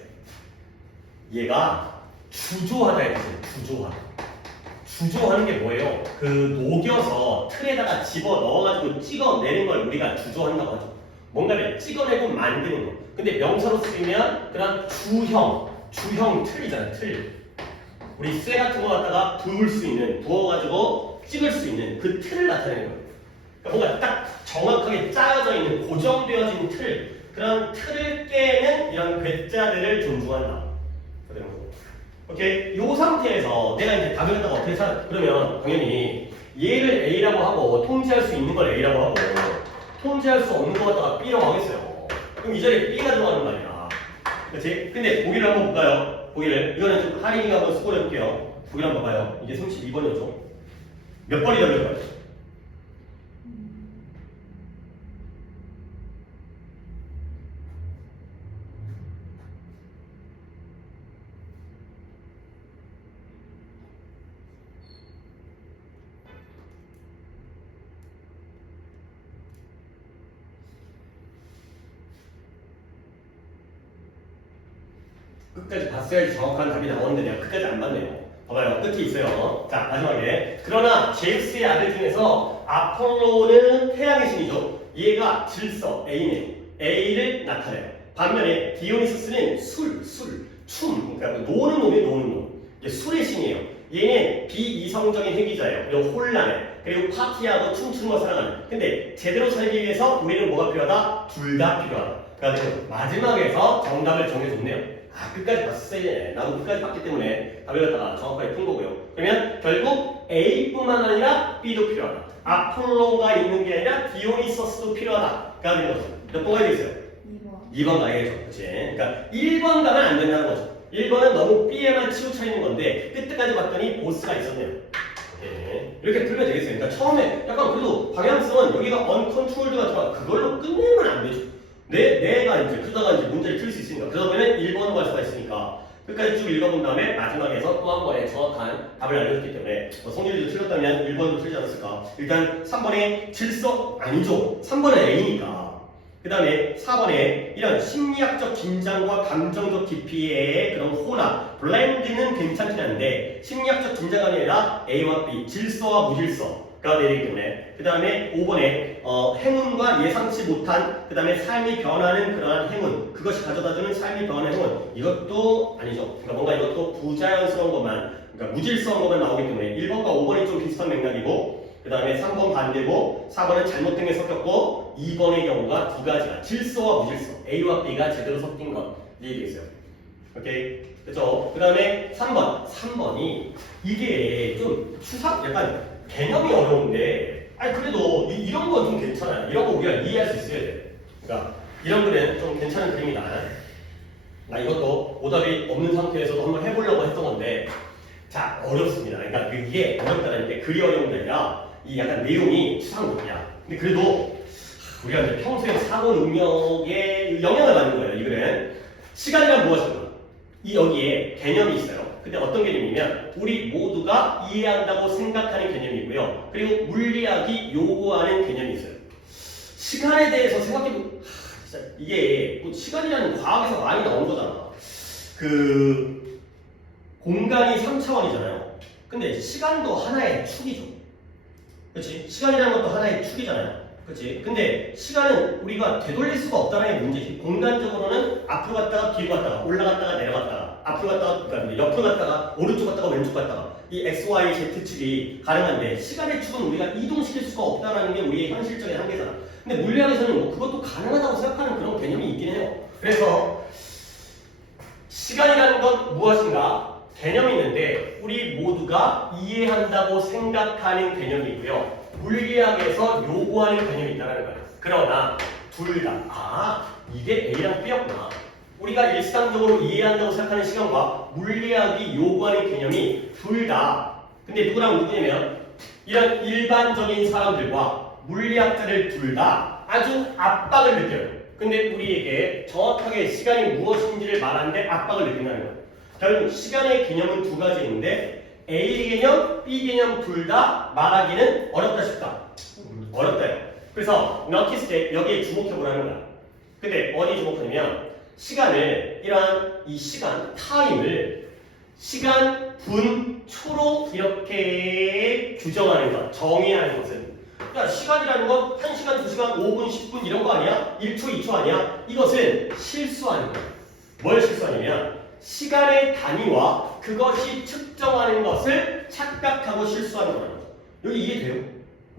얘가 주조하다 했어요. 주조하는 게 뭐예요? 그 녹여서 틀에다가 집어 넣어가지고 찍어내는 걸 우리가 주조한다고 하죠. 뭔가를 찍어내고 만드는 거. 근데 명사로 쓰면 그다음 주형 틀이잖아요. 틀. 우리 쇠 같은 거 갖다가 부을 수 있는, 부어가지고 찍을 수 있는 그 틀을 나타내는 거예요. 그러니까 뭔가 딱 정확하게 짜여져 있는, 고정되어진 틀, 그런 틀을 깨는 이런 괴짜들을 존중한다. 오케이? 이 상태에서 내가 이제 답을 갖다가 어떻게 그러면 당연히 얘를 A라고 하고 통제할 수 있는 걸 A라고 하고 통제할 수 없는 거 갖다가 B라고 하겠어요. 그럼 이 자리에 B가 들어가는 거 아니야. 그렇지? 근데 보기를 한번 볼까요? 보기를. 이거는 좀 하린이가 한번 수고를 해볼게요. 보기를 한번 봐봐요. 이게 32번이었죠. 몇 번이 들어가요? 끝까지 봤어야지 정확한 답이 나오는데 내가 끝까지 안 봤네요. 봐봐요. 끝이 있어요. 자, 마지막에. 그러나 제우스의 아들 중에서 아폴로는 태양의 신이죠. 얘가 질서, A네요. A를 나타내요. 반면에 디오니소스는 춤. 그러니까 노는 놈. 술의 신이에요. 얘는 비이성적인 회귀자예요. 그리고 혼란해. 그리고 파티하고 춤추는 거 사랑하는. 근데 제대로 살기 위해서 우리는 뭐가 필요하다? 둘 다 필요하다. 그래서 마지막에서 정답을 정해줬네요. 끝까지 봤어야 나도 끝까지 봤기 때문에 답을 갖다가 정확하게 푼 거고요. 그러면 결국 A뿐만 아니라 B도 필요하다. 아폴로가 있는 게 아니라 디오니소스도 필요하다. 가 되는 거죠. 몇 번 가야 되겠어요? 2번 가야겠죠. 그렇지? 그러니까 1번 가면 안 된다는 거죠. 1번은 너무 B에만 치우쳐 있는 건데 끝까지 봤더니 보스가 있었네요. 네. 이렇게 풀면 되겠어요. 그러니까 처음에 약간 그래도 방향성은 여기가 언컨트롤드가 들어가 그걸로 끝내면 안 되죠. 내가 이제 그러다가 이제 문제를 틀 수 있으니까 그러다 보면 1번으로 갈 수가 있으니까 끝까지 쭉 읽어본 다음에 마지막에서 또 한 번에 정확한 답을 알려줬기 때문에 송일이도 틀렸다면 1번도 틀리지 않았을까. 일단 3번에 질서 아니죠. 3번은 A니까. 그 다음에 4번에 이런 심리학적 긴장과 감정적 깊이의 그런 혼합, 블렌드는 괜찮긴 한데 심리학적 긴장이 아니라 A와 B, 질서와 무질서가 되기 때문에 그 다음에 5번에 행운과 예상치 못한 그 다음에 삶이 변하는 그러한 행운, 그것이 가져다주는 삶이 변하는 행운, 이것도 아니죠. 그러니까 뭔가 이것도 부자연스러운 것만, 그러니까 무질서한 것만 나오기 때문에 1번과 5번이 좀 비슷한 맥락이고 그 다음에 3번 반대고 4번은 잘못된 게 섞였고 2번의 경우가 두 가지가 질서와 무질서, A와 B가 제대로 섞인 것 이 얘기겠어요. 오케이? 그렇죠? 그 다음에 3번이 이게 좀 추상? 약간 개념이 어려운데 아니 그래도 이런 건 좀 괜찮아요. 이런 거 우리가 이해할 수 있어야 돼. 그러니까 이런 글은 좀 괜찮은 그림이다. 이것도 오답이 없는 상태에서도 한번 해보려고 했던 건데 자, 어렵습니다. 그러니까 이게 어렵다는 게 글이 어려운 게 아니라 이 약간 내용이 추상적이야. 근데 그래도 우리가 이제 평소에 사고 능력에 영향을 받는 거예요. 이 글은 시간이란 무엇인가? 이 여기에 개념이 있어요. 근데 어떤 개념이냐면 우리 모두가 이해한다고 생각하는 개념이고요. 그리고 물리학이 요구하는 개념이 있어요. 시간에 대해서 생각해보면 진짜 이게 뭐 시간이라는 과학에서 많이 나온 거잖아. 그 공간이 3차원이잖아요. 근데 시간도 하나의 축이죠. 그렇지? 시간이라는 것도 하나의 축이잖아요. 그렇지? 근데 시간은 우리가 되돌릴 수가 없다는 게 문제지. 공간적으로는 앞으로 갔다가 뒤로 갔다가 올라갔다가 내려갔다가 앞으로 갔다가 그러니까 옆으로 갔다가 오른쪽 갔다가 왼쪽 갔다가 이 X, Y, Z 축이 가능한데 시간의 축은 우리가 이동시킬 수가 없다는 게 우리의 현실적인 한계잖아. 근데 물리학에서는 뭐 그것도 가능하다고 생각하는 그런 개념이 있긴 해요. 그래서 시간이라는 건 무엇인가? 개념이 있는데 우리 모두가 이해한다고 생각하는 개념이 있고요. 물리학에서 요구하는 개념이 있다는 거예요. 그러나 둘 다, 이게 A랑 B였구나. 우리가 일상적으로 이해한다고 생각하는 시간과 물리학이 요구하는 개념이 둘 다. 근데 누구랑 누구냐면 이런 일반적인 사람들과 물리학자들 둘 다 아주 압박을 느껴요. 근데 우리에게 정확하게 시간이 무엇인지를 말하는데 압박을 느낀다는 거예요. 결국 시간의 개념은 두 가지 있는데 A 개념, B 개념 둘 다 말하기는 어렵다 싶다. 어렵다요. 그래서 notice that 여기에 주목해보라는 거야. 근데 어디 주목하냐면 시간을 이러한 이 시간, 타임을 시간, 분, 초로 이렇게 규정하는 것, 정의하는 것은 야, 시간이라는 건 1시간, 2시간, 5분, 10분 이런 거 아니야? 1초, 2초 아니야? 이것은 실수하는 거야. 뭘 실수하냐면 시간의 단위와 그것이 측정하는 것을 착각하고 실수하는 거라는 거죠. 여기 이해돼요?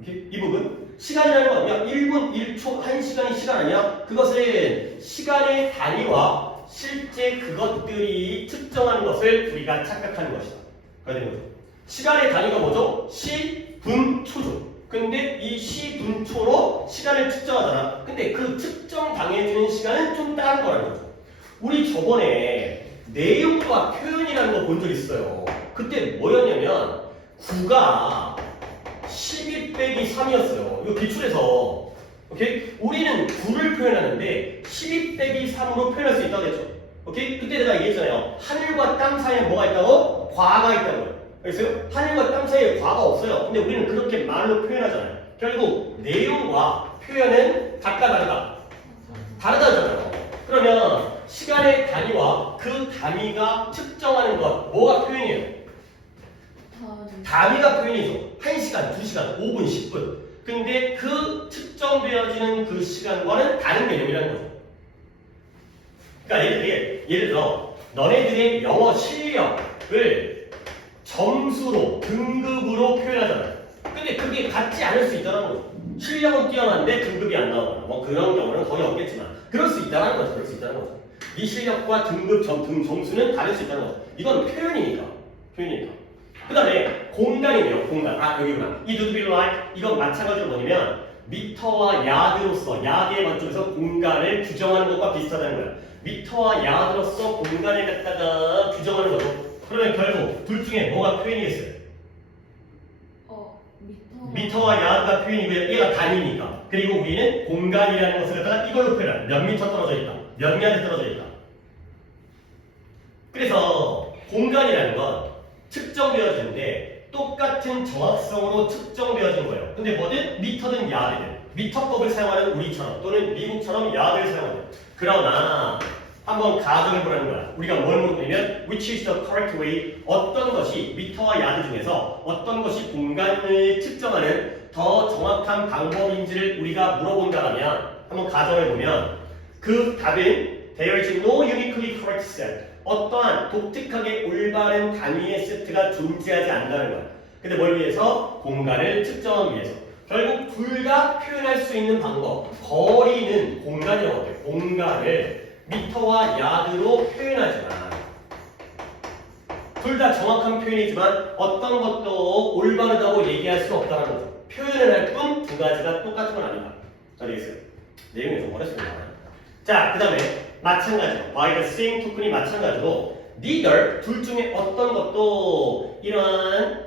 오케이? 이 부분? 시간이라는 건 야, 1분, 1초, 1시간이 시간 아니야? 그것은 시간의 단위와 실제 그것들이 측정하는 것을 우리가 착각하는 것이다. 그래야 되는 거죠. 시간의 단위가 뭐죠? 시, 분, 초죠. 근데 이 시, 분, 초로 시간을 측정하잖아. 근데 그 측정 당해주는 시간은 좀 다른 거라는 거죠. 우리 저번에 내용과 표현이라는 거 본 적 있어요. 그때 뭐였냐면 9가 12 빼기 3이었어요. 이거 기출에서. 오케이? 우리는 9를 표현하는데 12 빼기 3으로 표현할 수 있다고 했죠. 오케이? 그때 내가 얘기했잖아요. 하늘과 땅 사이에 뭐가 있다고? 과가 있다고요. 알겠어요? 하늘과 땅 사이에 과가 없어요. 근데 우리는 그렇게 말로 표현하잖아요. 결국 내용과 표현은 각각 다르다. 다르다잖아요. 그러면 시간의 단위와 그 단위가 측정하는 것, 뭐가 표현이에요? 단위가 표현이죠. 1시간, 2시간, 5분, 10분. 근데 그 측정되어지는 그 시간과는 다른 개념이라는 거죠. 그러니까 예를 들어 너네들의 영어 실력을 점수로, 등급으로 표현하잖아요. 근데 그게 같지 않을 수 있다는 거죠. 실력은 뛰어난데 등급이 안 나오거나 뭐 그런 경우는 거의 없겠지만 그럴 수 있다는 거죠. 그럴 수 있다는 거죠. 네 실력과 등급 점수는 다를 수 있다는 거죠. 이건 표현이니까. 그 다음에 공간이네요. 공간. 여기구나. 이 do be like 이건 마찬가지로 뭐냐면 미터와 야드로서 야드의 관점에서 공간을 규정하는 것과 비슷하다는 거야. 미터와 야드로서 공간을 갖다가 규정하는 거죠. 그러면 결국 둘 중에 뭐가 표현이겠어요? 미터와 야드가 표현이고요. 얘가 단위니까. 그리고 우리는 공간이라는 것을 갖다가 이걸로 표현해. 몇 미터 떨어져 있다. 몇 야드 떨어져 있다. 그래서 공간이라는 건 측정되어지는데 똑같은 정확성으로 측정되어진 거예요. 근데 뭐든 미터든 야드든 미터법을 사용하는 우리처럼 또는 미국처럼 야드를 사용하는. 그러나 한번 가정해보라는 거야. 우리가 뭘 물어보냐면 which is the correct way 어떤 것이 미터와 야드 중에서 어떤 것이 공간을 측정하는 더 정확한 방법인지를 우리가 물어본다면 한번 가정해보면 그 답은 there is no uniquely correct set 어떠한 독특하게 올바른 단위의 세트가 존재하지 않는다는 거야. 근데 뭘 위해서? 공간을 측정하기 위해서. 결국 둘 다 표현할 수 있는 방법 거리는 공간이라고 해요. 공간을 미터와 야드로 표현하지만 둘 다 정확한 표현이지만 어떤 것도 올바르다고 얘기할 수 없다는 거죠. 표현을 할 뿐 두 가지가 똑같은 건 아니다. 알겠어요? 내용이 좀 어렵습니다. 자, 그 다음에 마찬가지로 by the same token이 마찬가지로 neither 둘 중에 어떤 것도 이러한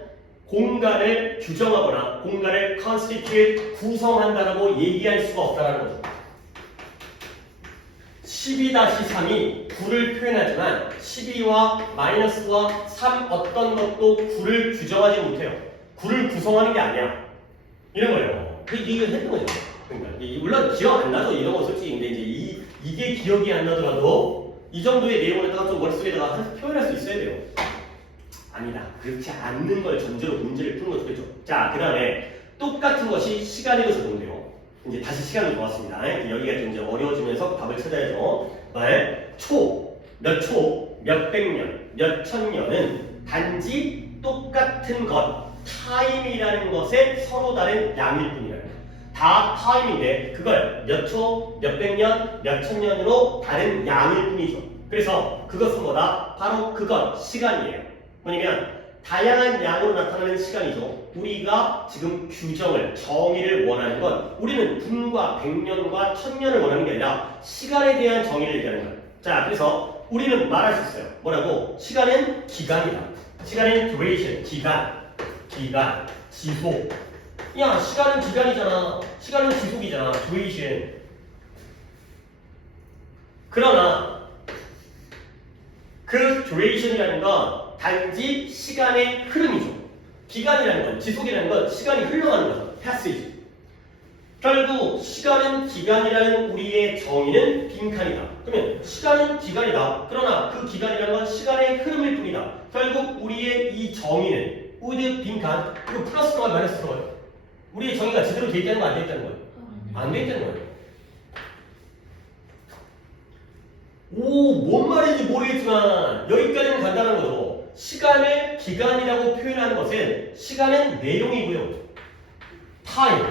공간을 규정하거나 공간을 constitute 구성한다라고 얘기할 수가 없다는 거죠. 12-3이 9를 표현하지만 12와 마이너스와 3 어떤 것도 9를 규정하지 못해요. 9를 구성하는 게 아니야. 이런 거예요. 이게 했던 거죠. 그러니까 물론 기억 안 나죠. 이런 거 솔직히. 근데 이제 이게 기억이 안 나더라도 이 정도의 내용을 갖다가 좀 머릿속에다가 표현할 수 있어야 돼요. 아니다. 그렇지 않는 걸 전제로 문제를 푸는 거죠. 그렇죠? 자, 그 다음에 똑같은 것이 시간에도 적용돼요. 이제 다시 시간으로 돌아왔습니다. 여기가 좀 이제 어려워지면서 답을 찾아야죠. 몇 초, 몇 백년, 몇 천년은 단지 똑같은 것, 타임이라는 것에 서로 다른 양일 뿐이에요. 다 타임인데 그걸 몇 초, 몇백 년, 몇천 년으로 다른 양일 뿐이죠. 그래서 그것은 뭐다? 바로 그것, 시간이에요. 뭐냐면 다양한 양으로 나타나는 시간이죠. 우리가 지금 규정을, 정의를 원하는 건 우리는 분과 백년과 천년을 원하는 게 아니라 시간에 대한 정의를 얘기하는 거예요. 자, 그래서 우리는 말할 수 있어요. 뭐라고? 시간은 기간이다. 시간은 duration, 기간, 지속. 야, 시간은 기간이잖아. 시간은 지속이잖아. duration. 그러나 그 duration이라는 건 단지 시간의 흐름이죠. 기간이라는 건, 지속이라는 건 시간이 흘러가는 거죠. passage. 결국 시간은 기간이라는 우리의 정의는 빈칸이다. 그러면 시간은 기간이다. 그러나 그 기간이라는 건 시간의 흐름일 뿐이다. 결국 우리의 이 정의는 with 빈칸, 이거 플러스 들어가요, 마이너스 들어가요? 우리의 정의가 제대로 돼 있다는 거 안 돼 있다는 거예요? 안 돼 있다는 거예요. 뭔 말인지 모르겠지만 여기까지는 간단한 거죠. 시간을 기간이라고 표현하는 것은 시간은 내용이고요. time.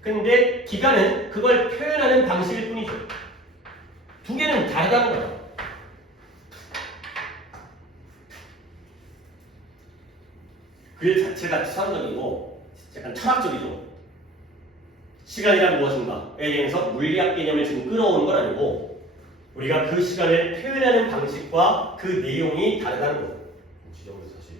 근데 기간은 그걸 표현하는 방식일 뿐이죠. 두 개는 다르다는 거예요. 그 자체가 추상적이고 약간 철학적이죠. 시간이란 무엇인가에 대해서 물리학 개념을 지금 끌어오는 건 아니고 우리가 그 시간을 표현하는 방식과 그 내용이 다르다는 거예요. 지정을 사실.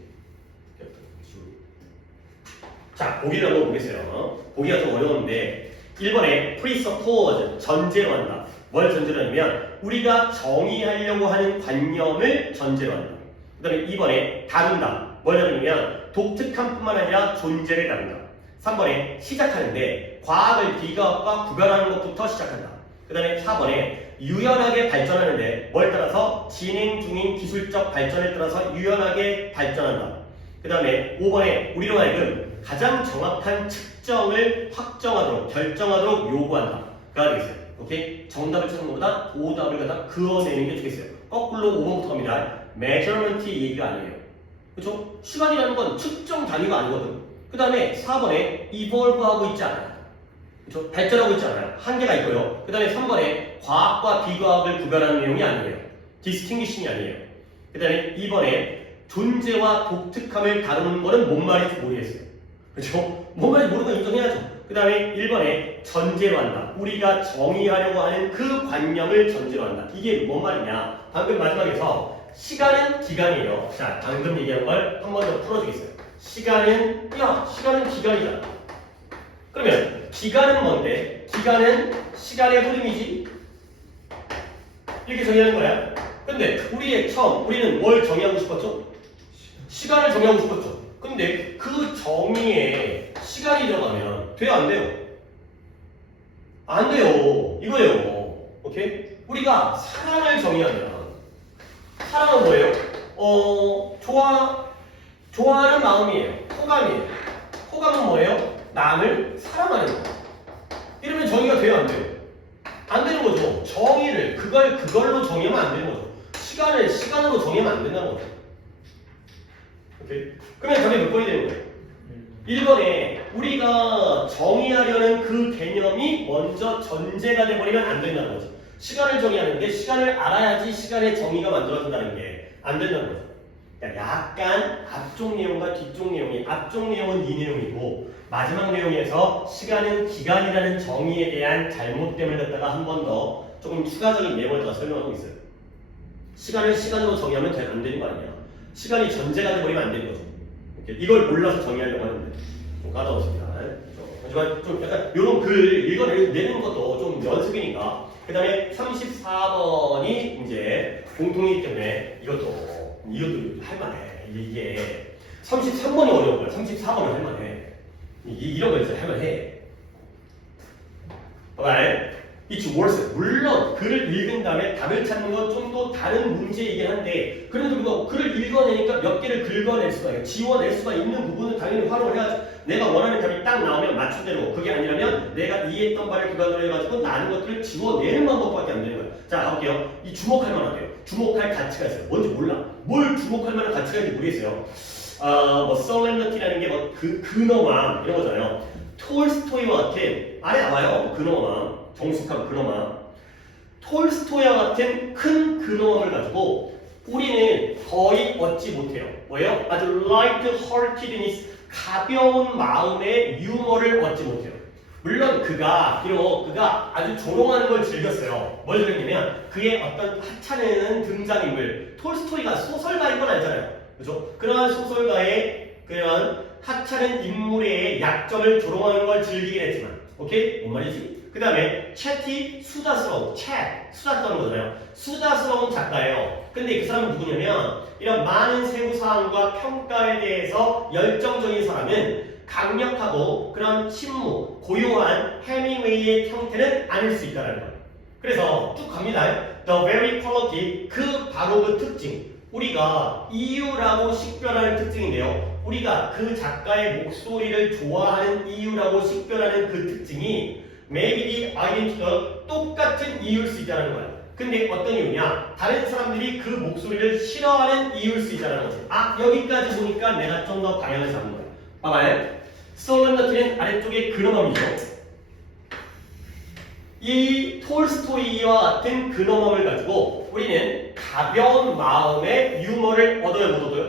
자, 보기를 한번 보겠어요. 보기가 좀 어려운데 1번에 presuppose, 전제로 한다. 뭘 전제로 하냐면 우리가 정의하려고 하는 관념을 전제로 한다. 그 다음에 2번에 다룬다. 뭘 다루냐면 독특한 뿐만 아니라 존재를 다룬다. 3번에 시작하는데 과학을 비과학과 구별하는 것부터 시작한다. 그 다음에 4번에 유연하게 발전하는데 뭘 따라서 진행 중인 기술적 발전에 따라서 유연하게 발전한다. 그 다음에 5번에 우리로 하여금 가장 정확한 측정을 확정하도록 결정하도록 요구한다. 가 되겠어요. 오케이? 정답을 찾는 것보다 오답을 갖다 그어내는 게 좋겠어요. 거꾸로 5번부터 갑니다. measurement 얘기가 아니에요. 그렇죠? 시간이라는 건 측정 단위가 아니거든. 그 다음에 4번에 evolve하고 있지 않아요. 그렇죠? 발전하고 있지 않아요. 한계가 있고요. 그 다음에 3번에 과학과 비과학을 구별하는 내용이 아니에요. distinguishing이 아니에요. 그 다음에 2번에 존재와 독특함을 다루는 거는 뭔 말인지 모르겠어요. 그렇죠? 뭔 말인지 모르는 건 인정해야죠. 그 다음에 1번에 전제로 한다. 우리가 정의하려고 하는 그 관념을 전제로 한다. 이게 뭔 말이냐? 방금 마지막에서 시간은 기간이에요. 자, 방금 얘기한 걸 한 번 더 풀어주겠어요. 시간은 기간이잖아. 그러면 기간은 뭔데? 기간은 시간의 흐름이지. 이렇게 정의하는 거야. 근데 우리는 뭘 정의하고 싶었죠? 시간을 정의하고 싶었죠. 근데 그 정의에 시간이 들어가면 돼요, 안 돼요? 안 돼요. 이거예요. 오케이? 우리가 사랑을 정의하면 사랑은 뭐예요? 좋아하는 마음이에요. 호감이에요. 호감은 뭐예요? 남을 사랑하는 거. 이러면 정의가 돼요, 안 돼요? 안 되는 거죠. 정의를 그걸로 정의하면 안 되는 거죠. 시간을 시간으로 정의하면 안 된다는 거죠. 오케이? 그러면 답이 몇 번이 되는 거예요? 1번에 우리가 정의하려는 그 개념이 먼저 전제가 돼버리면 안 된다는 거죠. 시간을 정의하는데 시간을 알아야지 시간의 정의가 만들어진다는 게 안 된다는 거죠. 그러니까 약간 앞쪽 내용과 뒤쪽 내용이 앞쪽 내용은 이 내용이고 마지막 내용에서 시간은 기간이라는 정의에 대한 잘못됨을 갖다가 한 번 더 조금 추가적인 내용을 더 설명하고 있어요. 시간을 시간으로 정의하면 안 되는 거 아니야. 시간이 전제가 돼버리면 안 되는 거죠. 이걸 몰라서 정의하려고 하는데 좀 까다롭습니다. 하지만 좀 약간 이런 글 읽어내는 것도 좀 연습이니까. 그 다음에 34번이 이제 공통이기 때문에 이것도 할만해. 이게 33번이 어려운 거야. 34번은 할만해. 이런 거 이제 할만해. alright? It's worse. 물론 글을 읽은 다음에 답을 찾는 건 좀 더 다른 문제이긴 한데 그래도 불구하고 글을 읽어내니까 몇 개를 긁어낼 수가 있고 지워낼 수가 있는 부분은 당연히 활용을 해야죠. 내가 원하는 답이 딱 나오면 맞춤대로 그게 아니라면 내가 이해했던 바를 기반으로 해가지고 나는 것들을 지워내는 방법밖에 안 되는 거야. 자, 가볼게요. 이 주목할 만하대요. 주목할 가치가 있어요. 뭔지 몰라. 뭘 주목할 만한 가치가 있는지 모르겠어요. solemnity라는 게 근엄함 이런 거잖아요. 톨스토이와 같은 아래 나와요. 근어만 정숙한 근어만 톨스토이와 같은 큰 근어를 가지고 우리는 거의 얻지 못해요. 뭐예요? 아주 light-heartedness 가벼운 마음의 유머를 얻지 못해요. 물론 비록 그가 아주 조롱하는 걸 즐겼어요. 뭘 즐겼냐면 그의 어떤 하찮은 등장인물 톨스토이가 소설가인 건 아니잖아요. 그죠? 그러한 소설가의 그런 하찮은 인물의 약점을 조롱하는 걸 즐기긴 했지만 오케이? 뭔 말이지? 그 다음에 챗이 수다스러운 수다 떠는 거잖아요. 수다스러운 작가예요. 근데 그 사람은 누구냐면 이런 많은 세부사항과 평가에 대해서 열정적인 사람은 강력하고 그런 침묵, 고요한 해밍웨이의 형태는 아닐 수 있다는 거예요. 그래서 쭉 갑니다. The very quality, 바로 그 특징. 우리가 이유라고 식별하는 특징인데요. 우리가 그 작가의 목소리를 좋아하는 이유라고 식별하는 그 특징이 maybe the identical, 똑같은 이유일 수 있다는 거예요. 근데 어떤 이유냐? 다른 사람들이 그 목소리를 싫어하는 이유일 수 있다는 거지. 여기까지 보니까 내가 좀 더 방향을 잡은 거야. 봐봐요. 솔런더트는 아래쪽에 근어맘이죠. 이 톨스토이와 같은 근어맘을 가지고 우리는 가벼운 마음의 유머를 얻어요, 못 얻어요?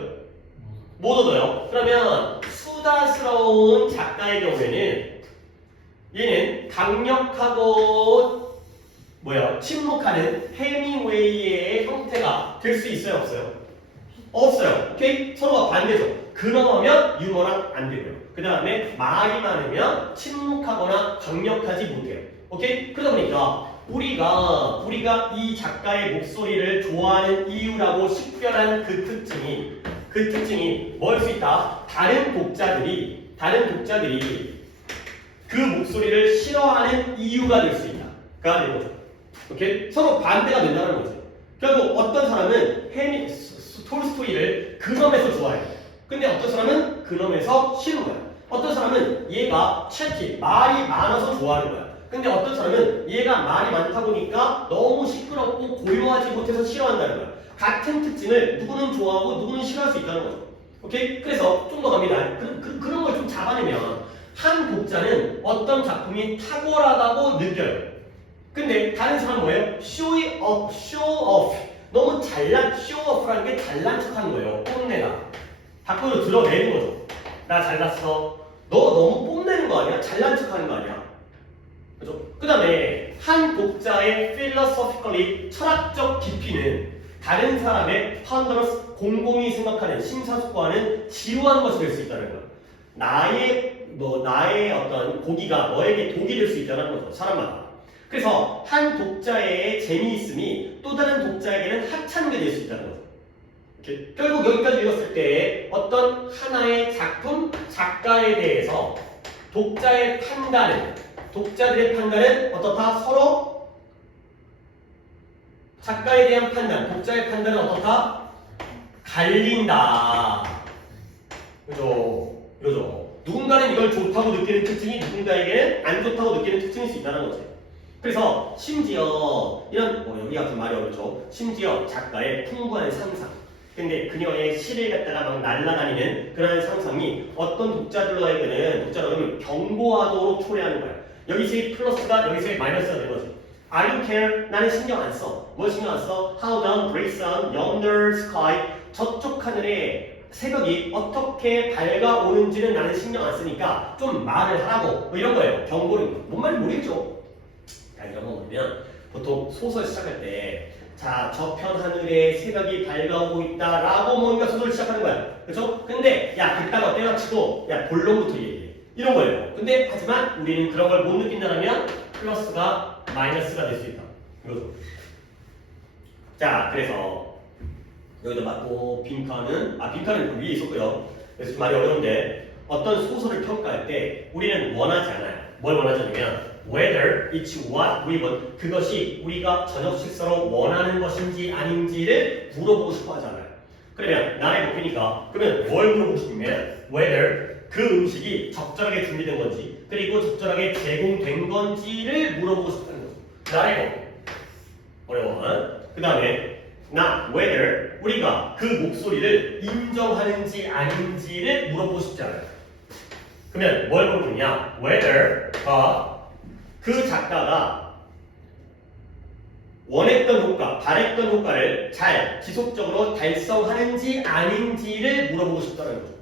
못 얻어요. 그러면 수다스러운 작가의 경우에는 얘는 강력하고 침묵하는 해밍웨이의 형태가 될 수 있어요, 없어요? 없어요. 오케이? 서로가 반대죠. 근어하면 유머랑 안 되고요. 그 다음에 말이 많으면 침묵하거나 강력하지 못해요. 오케이? 그러다 보니까 우리가 이 작가의 목소리를 좋아하는 이유라고 식별한 그 특징이 뭘 수 있다? 다른 독자들이 그 목소리를 싫어하는 이유가 될 수 있다. 가 되는 거죠. 오케이? 서로 반대가 된다는 거죠. 결국 어떤 사람은 톨스토이를 근엄에서 좋아해요. 근데 어떤 사람은 근엄에서 싫은 거야. 어떤 사람은 얘가 말이 많아서 좋아하는 거야. 근데 어떤 사람은 얘가 말이 많다 보니까 너무 시끄럽고 고요하지 못해서 싫어한다는 거야. 같은 특징을 누구는 좋아하고 누구는 싫어할 수 있다는 거죠. 오케이? 그래서 좀 더 갑니다. 그런 걸 좀 잡아내면 한 독자는 어떤 작품이 탁월하다고 느껴요. 근데 다른 사람은 뭐예요? show off. 너무 show off라는 게 잘난 척하는 거예요. 뽐내다. 밖으로 드러내는 거죠. 나 잘났어. 너 너무 뽐내는 거 아니야? 잘난 척하는 거 아니야? 그죠? 그 다음에 한 독자의 philosophically 철학적 깊이는 다른 사람의 ponderous 곰곰이 생각하는 심사숙고하는 지루한 것이 될 수 있다는 거예요. 나의 어떤 고기가 너에게 독이 될 수 있다는 거죠. 사람마다. 그래서 한 독자의 재미있음이 또 다른 독자에게는 하찮게 될 수 있다는 거죠. 이렇게. 결국 여기까지 읽었을 때 어떤 하나의 작가에 대해서 독자들의 판단은 어떻다? 서로 작가에 대한 판단, 독자의 판단은 어떻다? 갈린다. 그죠? 누군가는 이걸 좋다고 느끼는 특징이 누군가에게는 안 좋다고 느끼는 특징일 수 있다는 거지. 그래서 심지어 이런 여기 같은 말이 어렵죠. 심지어 작가의 풍부한 상상. 근데 그녀의 시를 갖다가 막 날아다니는 그런 상상이 어떤 독자들에게는 경고하도록 초래하는 거야. 여기서의 플러스가 여기서의 마이너스가 되는 거지. I don't care. 나는 신경 안 써. 뭘 신경 안 써? How down breaks on yonder sky. 저쪽 하늘에 새벽이 어떻게 밝아오는지는 나는 신경 안 쓰니까 좀 말을 하라고. 이런 거예요. 경고는. 뭔 말인지 모르겠죠. 이런 거 보면 보통 소설 시작할 때 자, 저편 하늘에 새벽이 밝아오고 있다라고 뭔가 소설을 시작하는 거야. 그렇죠? 근데 그따가 때려치고 본론부터 얘기해. 이런 거예요. 근데 하지만 우리는 그런 걸 못 느낀다면 플러스가 마이너스가 될 수 있다. 이거죠. 자, 그래서 여기다 맞고 빈칸은 그 위에 있었고요. 그래서 좀 많이 어려운데 어떤 소설을 평가할 때 우리는 원하지 않아요. 뭘 원하지 않으면 whether it's what we want, 그것이 우리가 저녁 식사로 원하는 것인지 아닌지를 물어보고 싶어 하잖아요. 그러면 나의 목표니까 그러면 뭘 물어보고 싶으면 whether 그 음식이 적절하게 준비된 건지 그리고 적절하게 제공된 건지를 물어보고 싶다는 거죠. 나의 목표. 어려워. 그 다음에 whether 우리가 그 목소리를 인정하는지 아닌지를 물어보고 싶지 않아요. 그러면 뭘 보느냐? whether 그 작가가 원했던 효과, 바랬던 효과를 잘 지속적으로 달성하는지 아닌지를 물어보고 싶다는 거죠.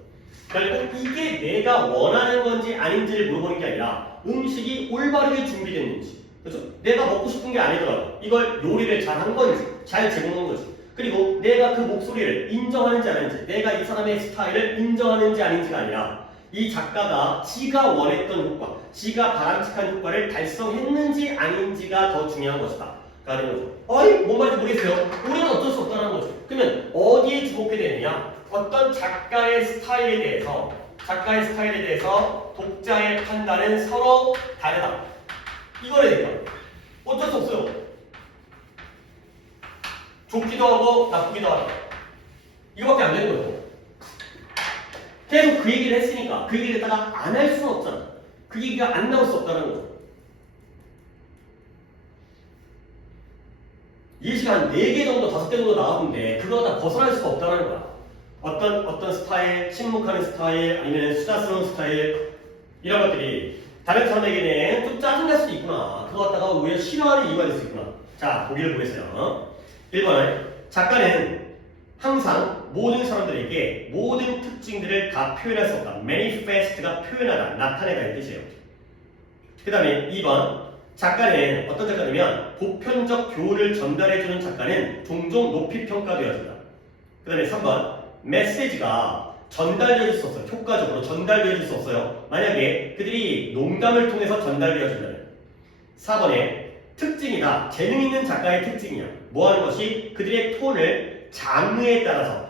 결국 이게 내가 원하는 건지 아닌지를 물어보는 게 아니라 음식이 올바르게 준비됐는지, 그렇죠? 내가 먹고 싶은 게 아니더라도 이걸 요리를 잘한 건지, 잘 제공한 건지, 그리고 내가 그 목소리를 인정하는지 아닌지, 내가 이 사람의 스타일을 인정하는지 아닌지가 아니라 이 작가가 지가 원했던 효과, 지가 바람직한 효과를 달성했는지 아닌지가 더 중요한 것이다. 라는 거죠. 어이, 뭔 말인지 모르겠어요. 우리는 어쩔 수 없다는 거죠. 그러면 어디에 주목해야 되느냐? 어떤 작가의 스타일에 대해서 독자의 판단은 서로 다르다. 이거를 얘기해요. 어쩔 수 없어요. 좋기도 하고 나쁘기도 하다. 이거밖에 안 되는 거죠. 계속 그 얘기를 했으니까 그 얘기를 했다가 안 할 수는 없잖아. 그 얘기가 안 나올 수 없다는 거죠. 예시가 한 4개 정도, 5개 정도 나왔는데 그거 다 벗어날 수가 없다는 거야. 어떤 스타일, 침묵하는 스타일, 아니면 수다스러운 스타일 이런 것들이 다른 사람에게는 좀 짜증날 수도 있구나. 그거 갖다가 오히려 싫어하는 이유가 될 수 있구나. 자, 보기를 보겠어요. 1번은 작가는 항상 모든 사람들에게 모든 특징들을 다 표현할 수 없다. manifest가 표현하다, 나타내다 이 뜻이에요. 그 다음에 2번 작가는 어떤 작가냐면 보편적 교훈을 전달해주는 작가는 종종 높이 평가되어진다. 그 다음에 3번 메시지가 전달되어질 수 없어요. 효과적으로 전달되어질 수 없어요. 만약에 그들이 농담을 통해서 전달되어진다면. 4번에 특징이다. 재능 있는 작가의 특징이야. 뭐하는 것이 그들의 톤을 장르에 따라서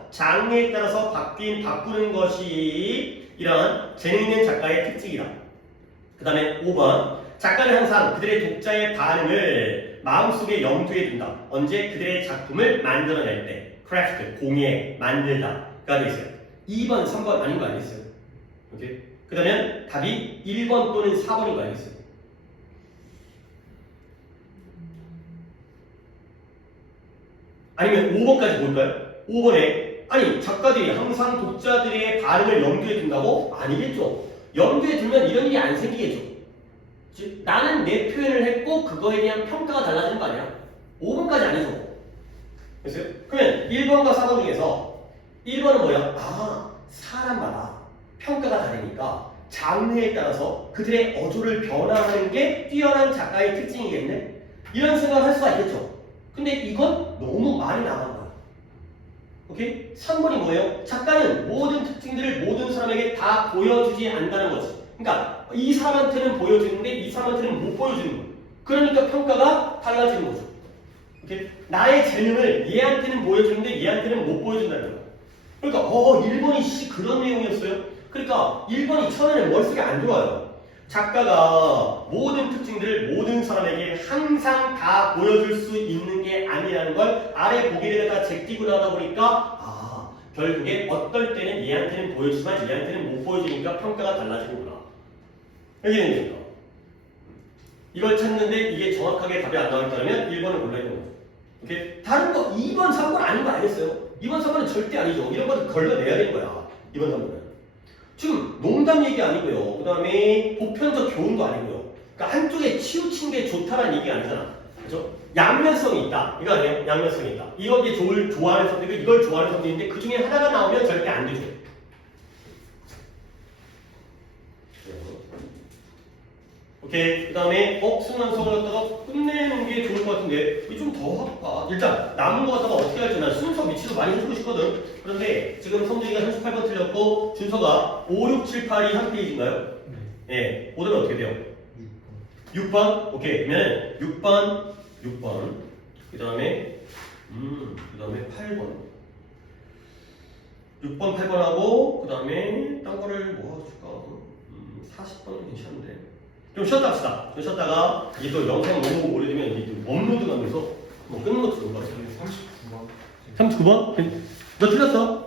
바꾸는 것이 이런 재능 있는 작가의 특징이다. 그 다음에 5번 작가는 항상 그들의 독자의 반응을 마음속에 염두에 둔다. 언제? 그들의 작품을 만들어낼 때. 크래프트, 공예, 만들다가 되어 있어요. 2번, 3번 아닌 거 아니겠어요? 오케이? 그러면 답이 1번 또는 4번인 거 아니겠어요? 아니면 5번까지 볼까요? 5번에 아니 작가들이 항상 독자들의 반응을 염두에 둔다고? 아니겠죠. 염두에 두면 이런 일이 안 생기겠죠. 즉 나는 내 표현을 했고 그거에 대한 평가가 달라지는 거 아니야? 5번까지 아니죠. 됐어요? 그러면 1번과 4번 중에서 1번은 뭐야? 아, 사람마다 평가가 다르니까 장르에 따라서 그들의 어조를 변화하는 게 뛰어난 작가의 특징이겠네? 이런 생각을 할 수가 있겠죠. 근데 이건 너무 많이 나간 거야. 오케이? 3번이 뭐예요? 작가는 모든 특징들을 모든 사람에게 다 보여주지 않는다는 거지. 그러니까 이 사람한테는 보여주는데 이 사람한테는 못 보여주는 거야. 그러니까 평가가 달라지는 거죠. 오케이? 나의 재능을 얘한테는 보여주는데 얘한테는 못 보여준다는 거야. 그러니까 1번이 그런 내용이었어요? 그러니까 1번이 처음에는 머릿속에 안 들어와요. 작가가 모든 특징들을 모든 사람에게 항상 다 보여줄 수 있는 게 아니라는 걸 아래 보기를 갖다 제끼고 나다 보니까 결국에 어떨 때는 얘한테는 보여주지만 얘한테는 못 보여주니까 평가가 달라지는구나. 여기 있는 거죠. 이걸 찾는데 이게 정확하게 답이 안 나왔다면 1번을 골라야 되는 거죠. 오케이? 다른 거 2번, 3번 아닌 거 아니겠어요? 2번, 3번은 절대 아니죠. 이런 것도 걸러내야 되는 거야. 2번, 3번은. 지금 농담 얘기 아니고요. 그 다음에 보편적 교훈도 아니고요. 그러니까 한쪽에 치우친 게 좋다라는 얘기 아니잖아. 그죠? 양면성이 있다. 이거 아니에요? 양면성이 있다. 이걸 좋아하는 사람들이고 이걸 좋아하는 사람들인데 그 중에 하나가 나오면 절대 안 되죠. 오케이. 그 다음에 순환성을 갖다가 끝내는 게 좋을 것 같은데 좀 더 할까? 일단 남은 거 갖다가 어떻게 할지 난 순서 위치도 많이 해주고 싶거든. 그런데 지금 성준이가 38번 틀렸고 준서가 5, 6, 7, 8이 한 페이지인가요? 네. 오늘은 어떻게 돼요? 6번? 오케이. 그러면 6번 그 다음에 8번 6번, 8번하고 그 다음에 딴 거를 뭐 해줄까? 40번도 괜찮은데 좀 쉬었다 합시다. 좀 쉬었다가 이게 또 영상 너무 오래되면 이게 또 업로드 가면서 뭐 끊는 것도 좋은 것 같아요. 39번. 39번? 너 틀렸어?